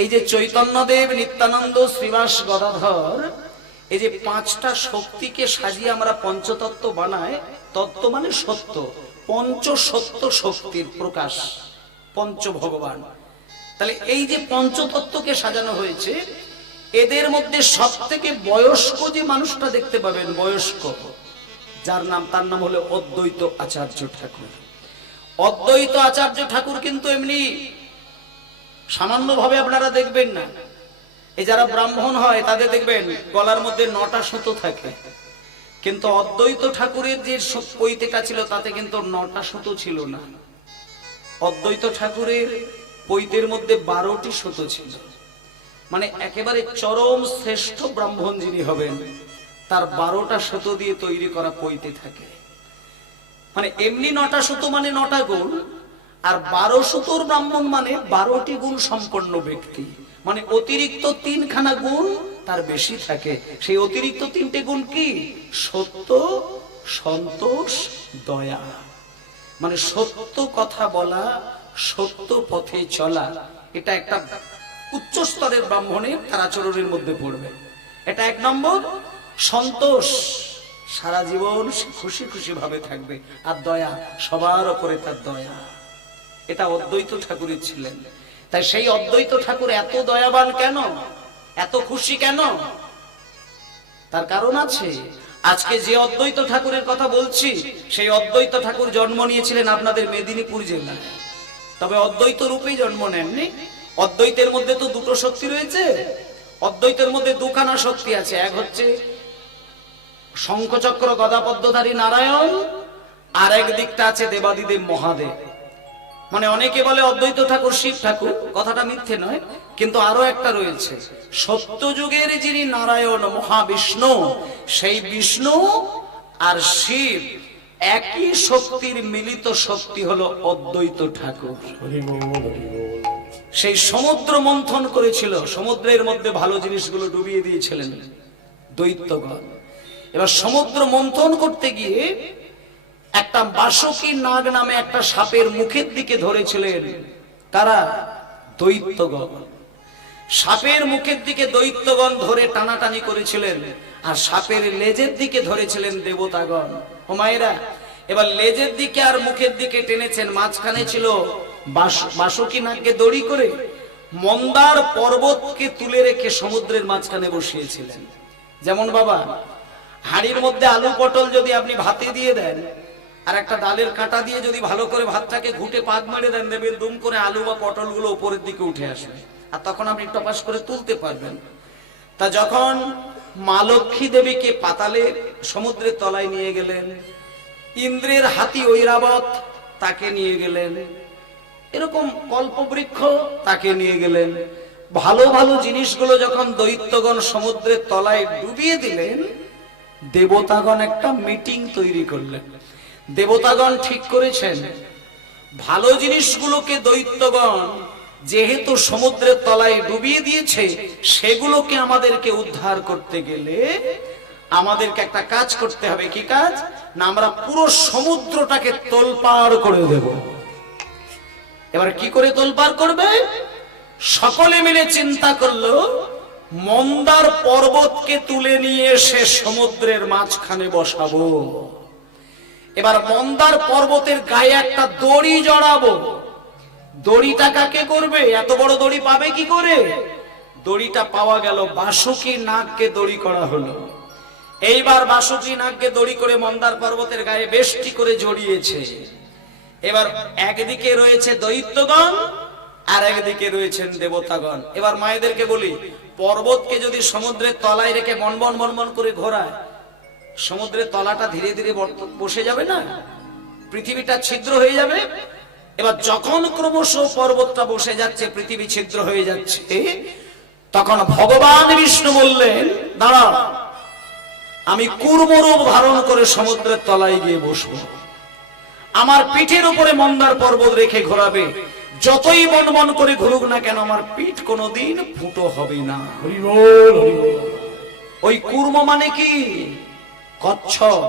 এই যে চৈতন্যদেব, নিত্যানন্দ, শ্রীবাস, গদাধর, এই যে পাঁচটা শক্তিকে সাজিয়ে আমরা পঞ্চতত্ত্ব বানাই। তত্ত্ব মানে সত্য, পঞ্চ সত্য শক্তির প্রকাশ, পঞ্চ ভগবান। তাহলে এই যে পঞ্চতত্ত্বকে সাজানো হয়েছে, এদের মধ্যে সব থেকে বয়স্ক যে মানুষটা দেখতে পাবেন, বয়স্ক, যার নাম, তার নাম হলো অদ্বৈত আচার্য ঠাকুর। অদ্বৈত আচার্য ঠাকুর কিন্তু এমনি সামান্য ভাবে আপনারা দেখবেন না। এই যারা ব্রাহ্মণ হয় তাদের দেখবেন গলার মধ্যে 9টা সুতো থাকে, কিন্তু অদ্বৈত ঠাকুরের যে পৈতেটা ছিল তাতে কিন্তু 9টা সুতো ছিল না। অদ্বৈত ঠাকুরের পৈতের মধ্যে 12টি সুতো ছিল। মানে একেবারে চরম শ্রেষ্ঠ ব্রাহ্মণ যিনি হবেন, তার 12টা সুতো দিয়ে তৈরি করা পৈতে থাকে। মানে এমনি 9টা সুতো মানে 9টা গুণ, আর 12 সুতোর ব্রাহ্মণ মানে 12টি গুণ সম্পন্ন ব্যক্তি। মানে অতিরিক্ত 3খানা গুণ তার বেশি থাকে। সেই অতিরিক্ত 3টে গুণ কি? সত্য, সন্তোষ, দয়া। মানে সত্য কথা বলা, সত্য পথে চলা, এটা একটা উচ্চ স্তরের ব্রাহ্মণের তার আচরণের মধ্যে পড়বে। এটা 1 নম্বর। সন্তোষ, সারা জীবন খুশি খুশি ভাবে থাকবে। আর দয়া, সবার উপরে তার দয়া। এটা অদ্বৈত ঠাকুরের ছিলেন। তাই সেই অদ্বৈত ঠাকুর এত দয়াবান কেন, এত খুশি কেন? তার কারণ আছে। আজকে যে অদ্বৈত ঠাকুরের কথা বলছি, সেই অদ্বৈত ঠাকুর জন্ম নিয়েছিলেন আপনাদের মেদিনীপুর জেলায়। তবে অদ্বৈত রূপেই জন্ম নেননি। অদ্বৈতের মধ্যে তো 2টো শক্তি রয়েছে। অদ্বৈতের মধ্যে 2খানা শক্তি আছে। এক হচ্ছে শঙ্খচক্র গদাপদ্মধারী নারায়ণ, আর এক দিকটা আছে দেবাদিদেব মহাদেব। মানে অনেকে বলে অদ্বৈত ঠাকুর শিব ঠাকুর, কথাটা মিথ্যে নয়, কিন্তু আরো একটা রয়েছে। সত্যযুগের যিনি নারায়ণ মহাবিষ্ণু, সেই বিষ্ণু আর শিব একই শক্তির মিলিত শক্তি হলো অদ্বৈত ঠাকুর। সেই সমুদ্র মন্থন করেছিল, সমুদ্রের মধ্যে ভালো জিনিসগুলো ডুবিয়ে দিয়েছিলেন দৈত্যগণ। এবার সমুদ্র মন্থন করতে গিয়ে একটা বাসুকী নাগ নামে একটা সাপের মুখের দিকে ধরেছিলেন তারা, দৈত্যগণ। সাপের মুখের দিকে দৈত্যগণ ধরে টানাটানি করেছিলেন, আর সাপের লেজের দিকে ধরেছিলেন দেবতাগণ। ও মায়েরা, এবার লেজের দিকে আর মুখের দিকে টেনেছেন, মাঝখানে ছিল বাসুকী নাগকে দড়ি করে মন্দার পর্বতকে তুলে রেখে সমুদ্রের মাঝখানে বসিয়েছিলেন। যেমন বাবা, হাঁড়ির মধ্যে আলু পটল যদি আপনি ভাতে দিয়ে দেন, আর একটা ডালের কাঁটা দিয়ে যদি ভালো করে ভাতটাকে ঘুটে পাক মেরে দেন, দেখবেন দুম করে আলু বা পটল গুলো উপরের দিকে উঠে আসবে, আর তখন আপনি টপাস করে তুলতে পারবেন। তা যখন মা লক্ষ্মী দেবীকে পাতালে সমুদ্রের তলায় নিয়ে গেলেন, ইন্দ্রের হাতি ঐরাবত তাকে নিয়ে গেলেন, এরকম কল্পবৃক্ষ তাকে নিয়ে গেলেন, ভালো ভালো জিনিসগুলো যখন দৈত্যগণ সমুদ্রের তলায় ডুবিয়ে দিলেন, দেবতাগণ একটা মিটিং তৈরি করলেন। দেবতাগণ ঠিক করেছেন, ভালো জিনিসগুলোকে দৈত্যগণ যেহেতু সমুদ্রের তলায় ডুবিয়ে দিয়েছে, সেগুলোকে আমাদেরকে উদ্ধার করতে গেলে আমাদেরকে একটা কাজ করতে হবে। কি কাজ? না, আমরা পুরো সমুদ্রটাকে তোলপাড় করে দেব। এবার কি করে তোলপাড় করবে? সকলে মিলে চিন্তা করলো, মন্দার পর্বতকে তুলে নিয়ে এসে সমুদ্রের মাঝখানে বসাবো। এবার মন্দার পর্বতের গায়ে একটা দড়ি জড়াবো। দড়িটা কাকে করবে? এত বড় দড়ি পাবে কি করে? দড়িটা পাওয়া গেল, বাসুকী নাগকে দড়ি করা হলো। এইবার বাসুকী নাগকে দড়ি করে মন্দার পর্বতের গায়ে বেষ্টি করে জড়িয়েছে। এবার একদিকে রয়েছে দৈত্যগণ, আর একদিকে রয়েছেন দেবতাগণ। এবার মায়েদেরকে বলি, পর্বতকে যদি সমুদ্রের তলায় রেখে বনবন বনবন করে ঘোরায়, সমুদ্রের তলাটা ধীরে ধীরে বসে যাবে না, পৃথিবীটা ছিদ্র হয়ে যাবে। এবার যখন ক্রমশ পর্বতটা বসে যাচ্ছে, পৃথিবী ছিদ্র হয়ে যাচ্ছে, তখন ভগবান বিষ্ণু বললেন, দাঁড়া, আমি কূর্মরূপ ধারণ করে সমুদ্রের তলায় গিয়ে বসবো। আমার পিঠের উপরে মন্দার পর্বত রেখে ঘোরাবে, যতই বনবন করে ঘুরুক না কেন আমার পিঠ কোনোদিন ফুটো হবে না। হরি বল, হরি বল। ওই কূর্ম মানে কি? কচ্ছপ।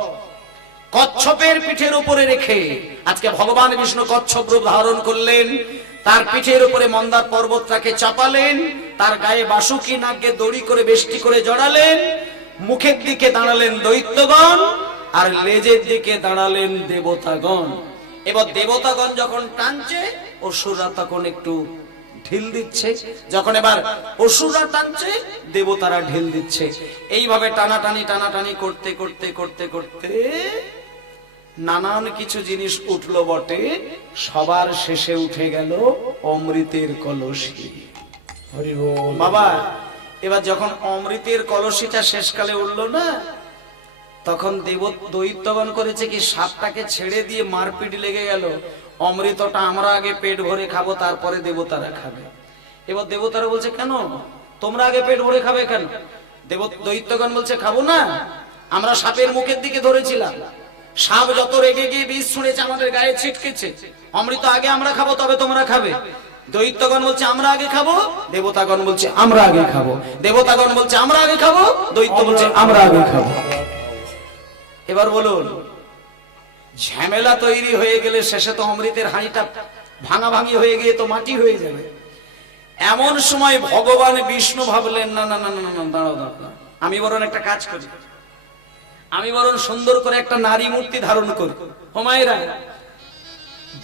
কচ্ছপের পিঠের উপরে রেখে আজকে ভগবান বিষ্ণু কচ্ছপ রূপ ধারণ করলেন, তার পিঠের উপরে মন্দার পর্বতটাকে চাপালেন, তার গায়ে বাসুকি নাগকে দড়ি করে বেষ্টি করে জড়ালেন, মুখের দিকে দাঁড়ালেন দৈত্যগণ, আর লেজের দিকে দাঁড়ালেন দেবতাগণ। এবার দেবতাগণ যখন টানছে, অসুররা তখন একটু ঢিল দিচ্ছে, যখন এবার অসুররা টানছে, দেবতারা ঢিল দিচ্ছে। এইভাবে টানাটানি টানাটানি করতে করতে করতে করতে নানান কিছু জিনিস উঠলো বটে, সবার শেষে উঠে গেল অমৃতের কলসি। হরি বল। বাবা, এবার যখন অমৃতের কলসিটা শেষকালে উঠলো না, তখন দৈত্যগণ করেছে কি, সাপটাকে ছেড়ে দিয়ে মারপিট লেগে গেল। অমৃতটা আমরা আগে পেট ভরে খাবো, তারপরে দেবতারা খাবে। এবার দেবতারা বলছে, কেন তোমরা আগে পেট ভরে খাবে কেন? দৈত্যগণ বলছে, খাবো না, আমরা সাপের মুখের দিকে ধরেছিলাম, সাপ যত রেগে গিয়ে বিষ ছুঁড়েছে আমাদের গায়ে ছিটকেছে, অমৃত আগে আমরা খাবো তবে তোমরা খাবে। দৈত্যগণ বলছে আমরা আগে খাবো, দেবতাগণ বলছে আমরা আগে খাবো। দেবতাগণ বলছে আমরা আগে খাবো, দৈত্য বলছে আমরা আগে খাবো। এবার বলুন, ঝামেলা তৈরি হয়ে গেলে শেষে তো অমৃতের হাঁড়িটা ভাঙাভাঙি হয়ে গিয়ে তো মাটি হয়ে যাবে। এমন সময় ভগবান বিষ্ণু ভাবলেন, না না না না না, দাঁড়াও দাঁড়াও, আমি বরং একটা কাজ করি, আমি বরং সুন্দর করে একটা নারী মূর্তি ধারণ করি। হোমায়রা,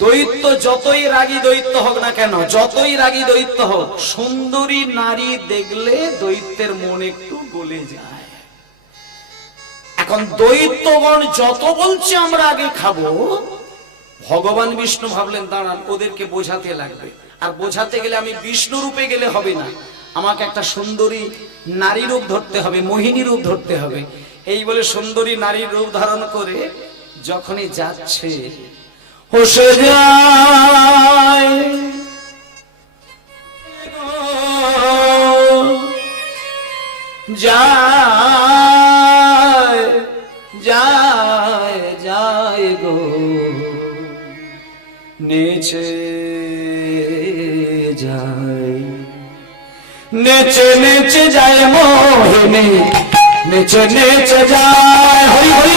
দৈত্য যতই রাগী দৈত্য হোক না কেন, যতই রাগী দৈত্য হোক, সুন্দরী নারী দেখলে দৈত্যের মন একটু গলে যায়। এখন দৈত্যগণ যত বলছে আমরা আগে খাবো, ভগবান বিষ্ণু ভাবলেন, দাঁড়ান, ওদেরকে বোঝাতে লাগবে। আর বোঝাতে গেলে আমি বিষ্ণু রূপে গেলে হবে না, আমাকে একটা সুন্দরী নারী রূপ ধরতে হবে, মোহিনী রূপ ধরতে হবে। এই বলে সুন্দরী নারীর রূপ ধারণ করে যখনই যাচ্ছে, হোসে যায় যায় যায় যায় গো, নেচে যায়, নেচে নেচে যায় মোহিনী, নেচে নেচে যায়। হরি হরি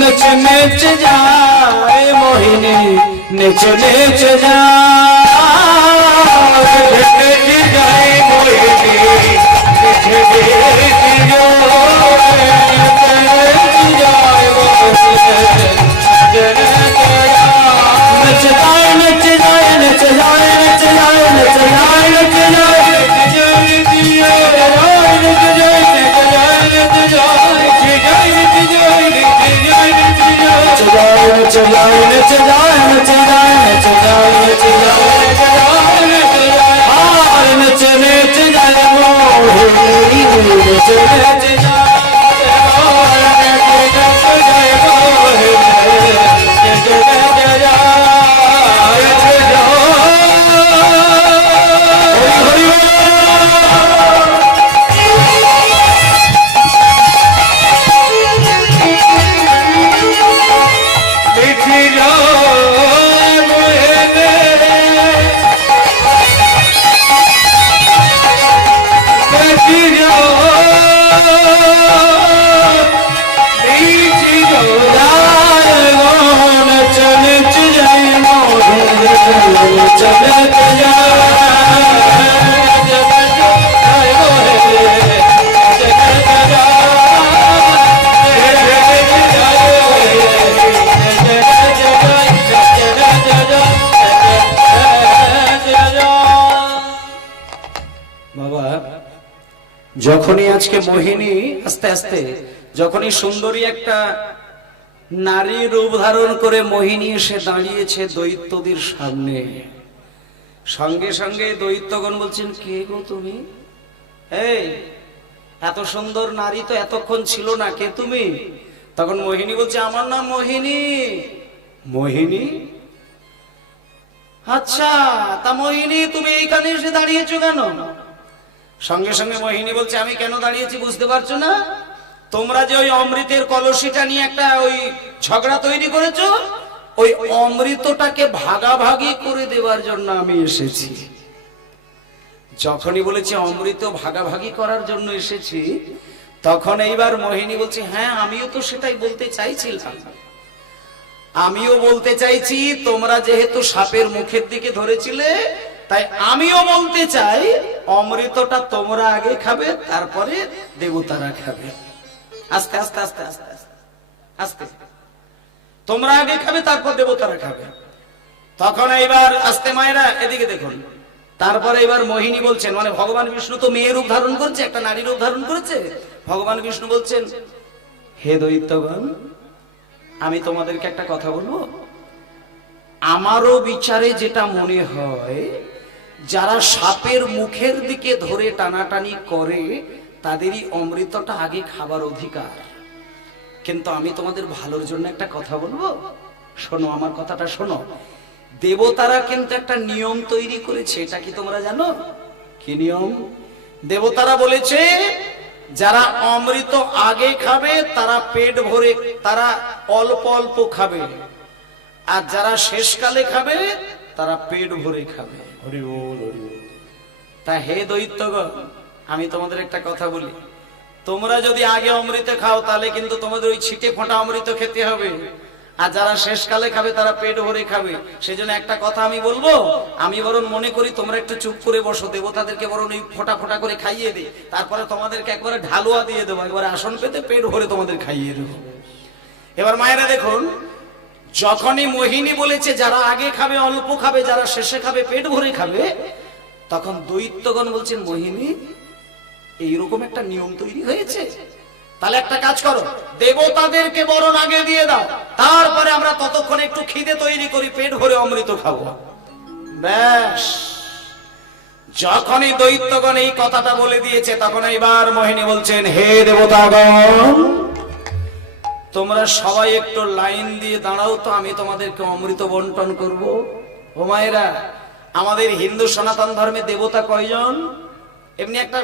নেচে নেচে যায় মোহিনী, নেচে নেচে যায় মোহিনী, নেচে যখনই আজকে মোহিনী আস্তে আস্তে যখনই সুন্দরী একটা নারী রূপ ধারণ করে মোহিনী এসে দাঁড়িয়েছে দৈত্যদের সামনে, সঙ্গে সঙ্গে দৈত্যগণ বলছেন, কে গো তুমি? এই এত সুন্দর নারী তো এতক্ষণ ছিল না, কে তুমি? তখন মোহিনী বলছে, আমার নাম মোহিনী। মোহিনী? আচ্ছা, তা মোহিনী তুমি এইখানে এসে দাঁড়িয়েছো কেন? সঙ্গে সঙ্গে মোহিনী বলছে, আমি কেন দাঁড়িয়েছি বুঝতে পারছো না? তোমরা যে ওই অমৃতের কলসিটা নিয়ে একটা ওই ঝগড়া তৈরি করেছো, ওই অমৃতটাকে ভাগাভাগি করে দেওয়ার জন্য আমি এসেছি। যখনই বলেছি অমৃত ভাগাভাগি করার জন্য এসেছি, তখন এইবার মোহিনী বলছে, হ্যাঁ আমিও তো সেটাই বলতে চাইছিলাম। আমিও বলতে চাইছি, তোমরা যেহেতু সাপের মুখের দিকে ধরেছিলে, তাই আমিও বলতে চাই অমৃতটা তোমরা আগে খাবে, তারপরে দেবতারা খাবে। আস্তে আস্তে আস্তে আস্তে আস্তে আস্তে তোমরা আগে খাবে, তারপর দেবতারা খাবে। তখন এইবার আস্তে মায়েরা এদিকে দেখুন। তারপরে এবার মোহিনী বলছেন, মানে ভগবান বিষ্ণু তো মেয়ের রূপ ধারণ করেছে, একটা নারী রূপ ধারণ করেছে। ভগবান বিষ্ণু বলছেন, হে দৈত্যগণ, আমি তোমাদেরকে একটা কথা বলবো। আমারও বিচারে যেটা মনে হয়, যারা সাপের মুখের দিকে ধরে টানাটানি করে তাদেরই অমৃতটা আগে খাবার অধিকার। কিন্তু আমি তোমাদের ভালোর জন্য একটা কথা বলবো, শোনো, আমার কথাটা শোনো। দেবতারা কিন্তু একটা নিয়ম তৈরি করেছে, এটা কি তোমরা জানো? কি নিয়ম? দেবতারা বলেছে, যারা অমৃত আগে খাবে তারা পেট ভরে, তারা অল্প অল্প খাবে, আর যারা শেষকালে খাবে তারা পেট ভরে খাবে। হরি বল, হরি বল। তা হে দৈত্যগণ, আমি তোমাদের একটা কথা বলি, তোমরা যদি আগে অমৃত খাও তাহলে কিন্তু তোমাদের ওই ছিটে ফোঁটা অমৃত খেতে হবে, আর যারা শেষকালে খাবে তারা পেট ভরে খাবে। সেজন্য একটা কথা আমি বলবো, আমি বরং মনে করি তোমরা একটু চুপ করে বসো, দেবতাদেরকে বরং ওই ফোঁটা ফোঁটা করে খাইয়ে দিই, তারপরে তোমাদেরকে একবারে ঢালুয়া দিয়ে দেবো, একবারে আসন পেতে পেট ভরে তোমাদের খাইয়ে দেবো। এবার মায়েরা দেখুন, যখনই মোহিনী বলেছে যারা আগে খাবে অল্প খাবে, যারা শেষে খাবে পেট ভরে খাবে, তখন দৈত্যগণ বলছেন, মোহিনী এইরকম একটা নিয়ম তৈরি হয়েছে, তাহলে একটা কাজ করো, দেবতাদেরকে বরণ আগে দিয়ে দাও, তারপরে আমরা ততক্ষণে একটু খিদে তৈরি করি, পেট ভরে অমৃত খাবো। ব্যাস, যখনই দৈত্যগণ এই কথাটা বলে দিয়েছে, তখন এইবার মোহিনী বলছেন, হে দেবতাগণ, তোমরা সবাই একটু লাইন দিয়ে দাঁড়াও তো, আমি তোমাদেরকে অমৃত বন্টন করব। ও মায়েরা, আমাদের হিন্দু সনাতন ধর্মে দেবতা কয়জন? এমনি একটা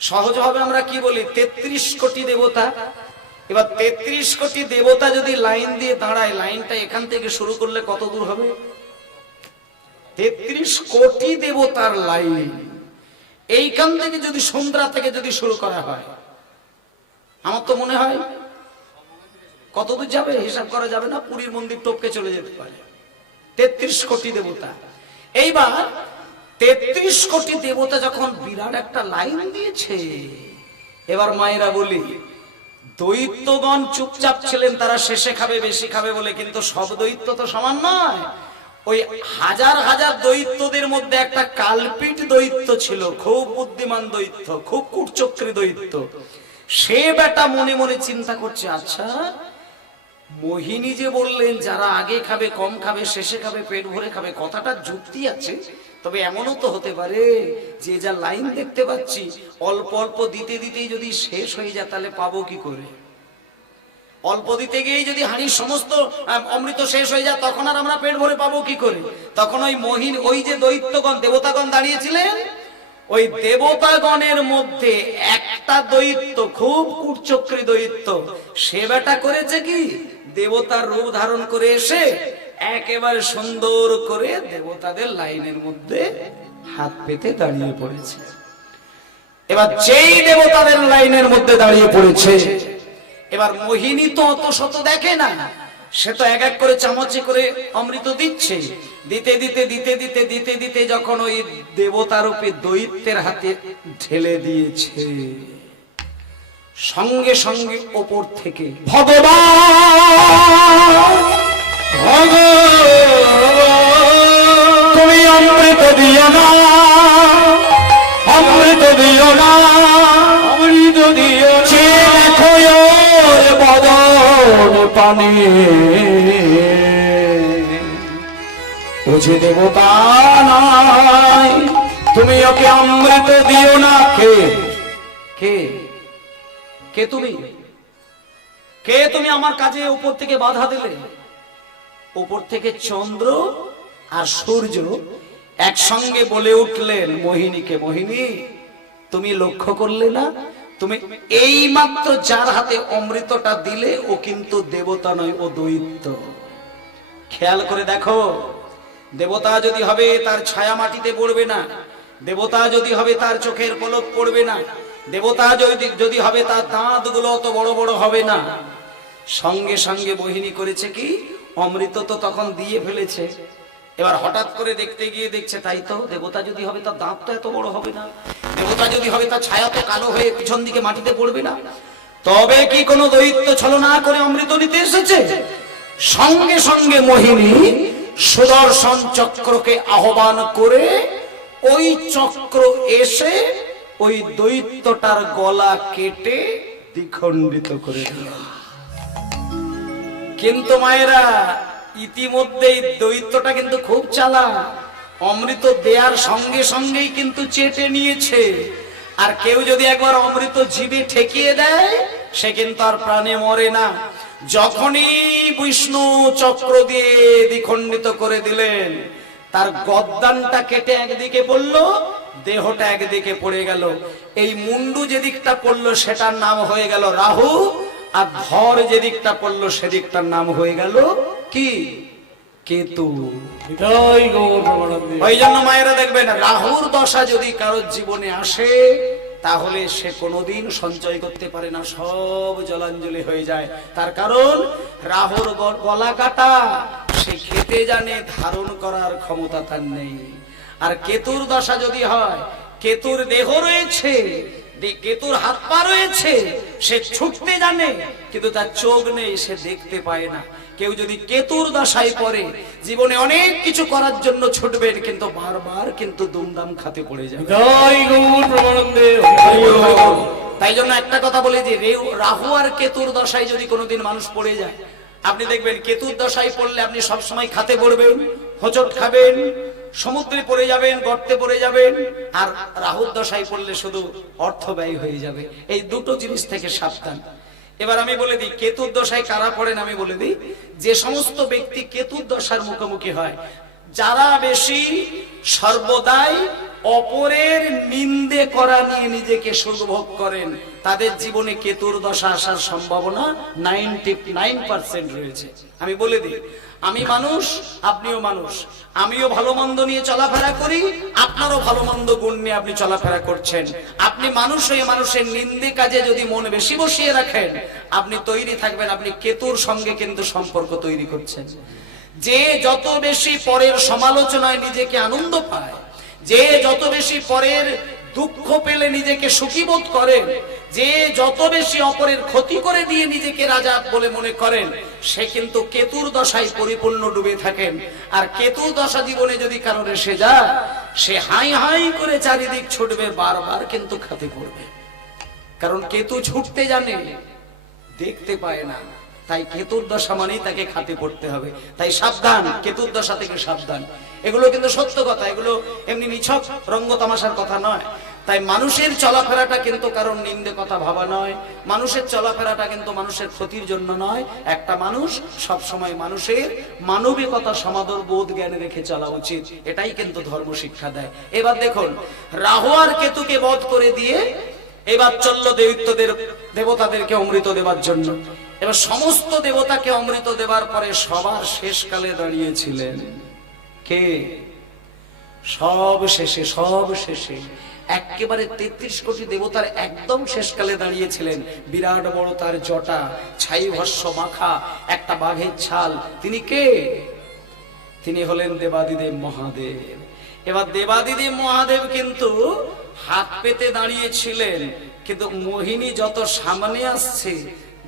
সহজভাবে আমরা কি বলি, 33 কোটি দেবতা। এবার 33 কোটি দেবতা যদি লাইন দিয়ে দাঁড়ায়, লাইনটা এখান থেকে শুরু করলে কত দূর হবে? 33 কোটি দেবতার লাইন এইখান থেকে যদি সন্ধ্যা থেকে যদি শুরু করা হয়, আমার তো মনে হয় কত দূর যাবে হিসাব করা যাবে না, পুরীর মন্দির টপকে চলে যেতে পারে। 33 কোটি দেবতা। এইবার 33 কোটি দেবতা যখন বিরাট একটা লাইন দিয়েছে, এবার মায়েরা বলি, দৈত্যগণ চুপচাপ ছিলেন, তারা শেষে খাবে বেশি খাবে বলে, কিন্তু সব দৈত্য তো সমান নয়। ওই হাজার হাজার দৈত্যদের মধ্যে একটা কালপিট দৈত্য ছিল, খুব বুদ্ধিমান দৈত্য, খুব কূটচক্রী দৈত্য। সে বেটা মনে মনে চিন্তা করছে, আচ্ছা মোহিনী যে বললেন যারা আগে খাবে কম খাবে, শেষে খাবে পেট ভরে খাবে, কথাটা যুক্তি আছে। তবে এমনও তো হতে পারে যে যা লাইন দেখতে পাচ্ছি, অল্প অল্প দিতে দিতেই যদি শেষ হয়ে যায়, তাহলে পাবো কি করে? অল্প দিতে গিয়েই যদি হাঁড়ির সমস্ত অমৃত শেষ হয়ে যায়, তখন আর আমরা পেট ভরে পাবো কি করে? তখন ওই মোহিনী, ওই যে দৈত্যগণ দেবতাগণ দাঁড়িয়েছিলেন, ওই দেবতাগণের মধ্যে একটা দৈত্য, খুব কূটচক্রী দৈত্য, সে বেটা করেছে কি, দেবতার রূপ ধারণ করে এসে একেবারে সুন্দর করে দেবতাদের লাইনের মধ্যে হাত পেতে দাঁড়িয়ে পড়েছে। এবার যেই দেবতাদের লাইনের মধ্যে দাঁড়িয়ে পড়েছে, এবার মোহিনী তো অত শত দেখে না, সে তো এক এক করে চামচে করে অমৃত দিচ্ছে। দিতে দিতে দিতে দিতে দিতে দিতে যখন ওই দেবতারূপী দৈত্যের হাতে ঢেলে দিয়েছে, সঙ্গে সঙ্গে ওপর থেকে ভগবান তুমি অমৃত দিও না, অমৃত অমৃত দিও না, অমৃত দিও না, চেয়ে দেখো ওর বদন পানে, ও যে দেবতা নাই, তুমি ওকে অমৃত দিও না। কে কে কে তুমি? কে তুমি আমার কাজে উপর থেকে বাধা দিলে? উপর থেকে চন্দ্র আর সূর্য একসঙ্গে বলে উঠলেন মোহিনীকে, মোহিনী তুমি লক্ষ্য করলে না, তুমি এই মাত্র যার হাতে অমৃতটা দিলে ও কিন্তু দেবতা নয়, ও দৈত্য। খেয়াল করে দেখো, দেবতা যদি হবে তার ছায়া মাটিতে পড়বে না, দেবতা যদি হবে তার চোখের পলক পড়বে না, দেবতা যদি হবে তার দাঁতগুলো অত বড় বড় হবে না। সঙ্গে সঙ্গে মোহিনী করেছে কি, অমৃত তো তখন দিয়ে ফেলেছে, এবার হঠাৎ করে দেখতে গিয়ে দেখছে তাই তো, দেবতা যদি হবে তার দাঁত তো এত বড় হবে না, দেবতা যদি হবে তার ছায়া তো কালো হয়ে পিছন দিকে মাটিতে পড়বে না। তবে কি কোনো দৈত্য ছলনা করে অমৃত নিতে এসেছে? সঙ্গে সঙ্গে মোহিনী সুদর্শন চক্রকে আহ্বান করে ওই চক্র এসে ওই দৈত্যটার গলা কেটে দ্বিখণ্ডিত করে দিল। কিন্তু মায়েরা, ইতিমধ্যেই দৈত্যটা কিন্তু খুব চালাক, অমৃত দেওয়ার সঙ্গে সঙ্গেই কিন্তু চেটে নিয়েছে। আর কেউ যদি একবার অমৃত জিভে ঠেকিয়ে দেয় সে কিন্তু আর প্রাণে মরে না। যখনই বিষ্ণু চক্র দিয়ে দ্বিখণ্ডিত করে দিলেন, তার গদ্দানটা কেটে একদিকে পড়লো, দেহটা একদিকে পড়ে গেল। এই মুন্ডু যেদিকটা পড়লো সেটার নাম হয়ে গেল রাহু, আর ধর যেদিকটা পড়লো সেদিকটার নাম হয়ে গেল কি, কেতু। হৃদয় গৌর প্রেমানন্দে। ওই জন্য মায়েরা দেখবেন, রাহুর দশা যদি কারোর জীবনে আসে তাহলে সে কোনোদিন সঞ্চয় করতে পারে না, সব জলাঞ্জলি হয়ে যায়। তার কারণ রাহুর গলা কাটা, সে খেতে জানে, ধারণ করার ক্ষমতা তার নেই। আর কেতুর দশা যদি হয়, কেতুর দেহ রয়েছে, কেতুর হাত পা রয়েছে, সে ছুটতে জানে কিন্তু তার চোখ নেই, সে দেখতে পায় না। কেউ যদি কেতুর দশায় পড়ে, জীবনে অনেক কিছু করার জন্য ছুটবেন কিন্তু বারবার কিন্তু দুমদাম খাতে পড়ে যাবে। হৃদয় গৌর প্রেমানন্দে। তাই জন্য একটা কথা বলে যে, রাহু আর কেতুর দশায় যদি কোনোদিন মানুষ পড়ে যায়, আপনি দেখবেন কেতুর দশায় পড়লে আপনি সবসময় খাতে পড়বেন, হোঁচট খাবেন, সমুদ্রে পড়ে যাবেন, গর্তে পড়ে যাবেন। আর রাহুর দশায় পড়লে শুধু অর্থ ব্যয় হয়ে যাবে। এই দুটো জিনিস থেকে সাবধান। এবার আমি বলে দিই, কেতুর দশায় কারা পড়েন আমি বলে দিই। যে সমস্ত ব্যক্তি কেতুর দশার মুখোমুখি হয়, যারা বেশি সর্বদাই অপরের নিন্দে করা নিয়ে নিজেকে সুখভোগ করেন, তাদের জীবনে কেতুর দশা আসার সম্ভাবনা 99% রয়েছে। আমি বলে দিই, আমি মানুষ, আপনিও মানুষ, আমিও ভালো মন্দ নিয়ে চলাফেরা করি, আপনারও ভালো মন্দ গুণ নিয়ে আপনি চলাফেরা করছেন। আপনি মানুষ হয়ে মানুষের নিন্দে কাজে যদি মন বেশি বসিয়ে রাখেন, আপনি তৈরি থাকবেন আপনি কেতুর সঙ্গে কিন্তু সম্পর্ক তৈরি করছেন। যে যত বেশি পরের সমালোচনায় নিজেকে আনন্দ পায়, যে যত বেশি পরের দুঃখ পেলে নিজেকে সুখী বোধ করেন, যে যত বেশি অপরের ক্ষতি করে দিয়ে নিজেকে রাজা বলে মনে করেন, সে কিন্তু কেতুর দশায় পরিপূর্ণ ডুবে থাকেন। আর কেতুর দশা জীবনে যদি কারোর এসে যায়, সে হাই হাই করে চারিদিক ছুটবে, বারবার কিন্তু খাতে পড়বে। কারণ কেতু ছুটতে জানে, দেখতে পায় না। তাই কেতুর দশা মানেই তাকে খাতে পড়তে হবে। তাই সাবধান, কেতুর দশা থেকে সাবধান। এগুলো কিন্তু সত্য কথা, এগুলো এমনি নিছক রঙ্গ তামাশার কথা নয়। তাই মানুষের চলাফেরাটা কিন্তু কারণ নিন্দে কথা ভাবা নয়, মানুষের চলাফেরাটা কিন্তু মানুষের ক্ষতির জন্য নয়। একটা মানুষ সব সময় মানুষের মানবিকতা, সমাদর, বোধ, জ্ঞান রেখে চলা উচিত। এটাই কিন্তু ধর্ম শিক্ষা দেয়। এবার দেখুন, রাহু আর কেতুকে বধ করে দিয়ে এবার চললো দেবতাদেরকে অমৃত দেবার জন্য। এবার সমস্ত দেবতাকে অমৃত দেবার পরে সবার শেষকালে দাঁড়িয়েছিলেন কে? সব শেষে একেবারে 33 কোটি দেবতার একদম শেষকালে দাঁড়িয়েছিলেন। বিরাট বড় তার জটা, ছাই ভস্য মাখা, একটা বাঘের ছাল। তিনি কে? তিনি হলেন দেবাদিদেব মহাদেব। এবার দেবাদিদেব মহাদেব কিন্তু হাত পেতে দাঁড়িয়েছিলেন, কিন্তু মোহিনী যত সামনে আসছে,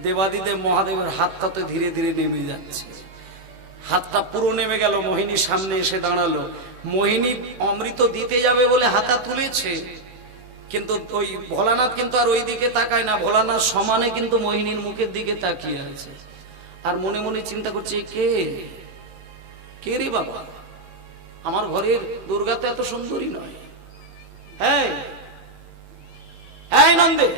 দেবাদিদেব মহাদেবের হাতটা তো ধীরে ধীরে নেমে যাচ্ছে। হাতটা পুরো নেমে গেল, মোহিনী সামনে এসে দাঁড়ালো। মোহিনী অমৃত দিতে যাবে বলে হাতা তুলেছে, কিন্তু ওই ভোলানাথ কিন্তু আর ওই দিকে তাকায় না, ভোলানাথ সমানে কিন্তু মোহিনীর মুখের দিকে তাকিয়ে আছে, আর মনে মনে চিন্তা করছে কে কে রে বাবা, আমার ঘরের দুর্গা তো এত সুন্দরী নয়। এই নন্দে,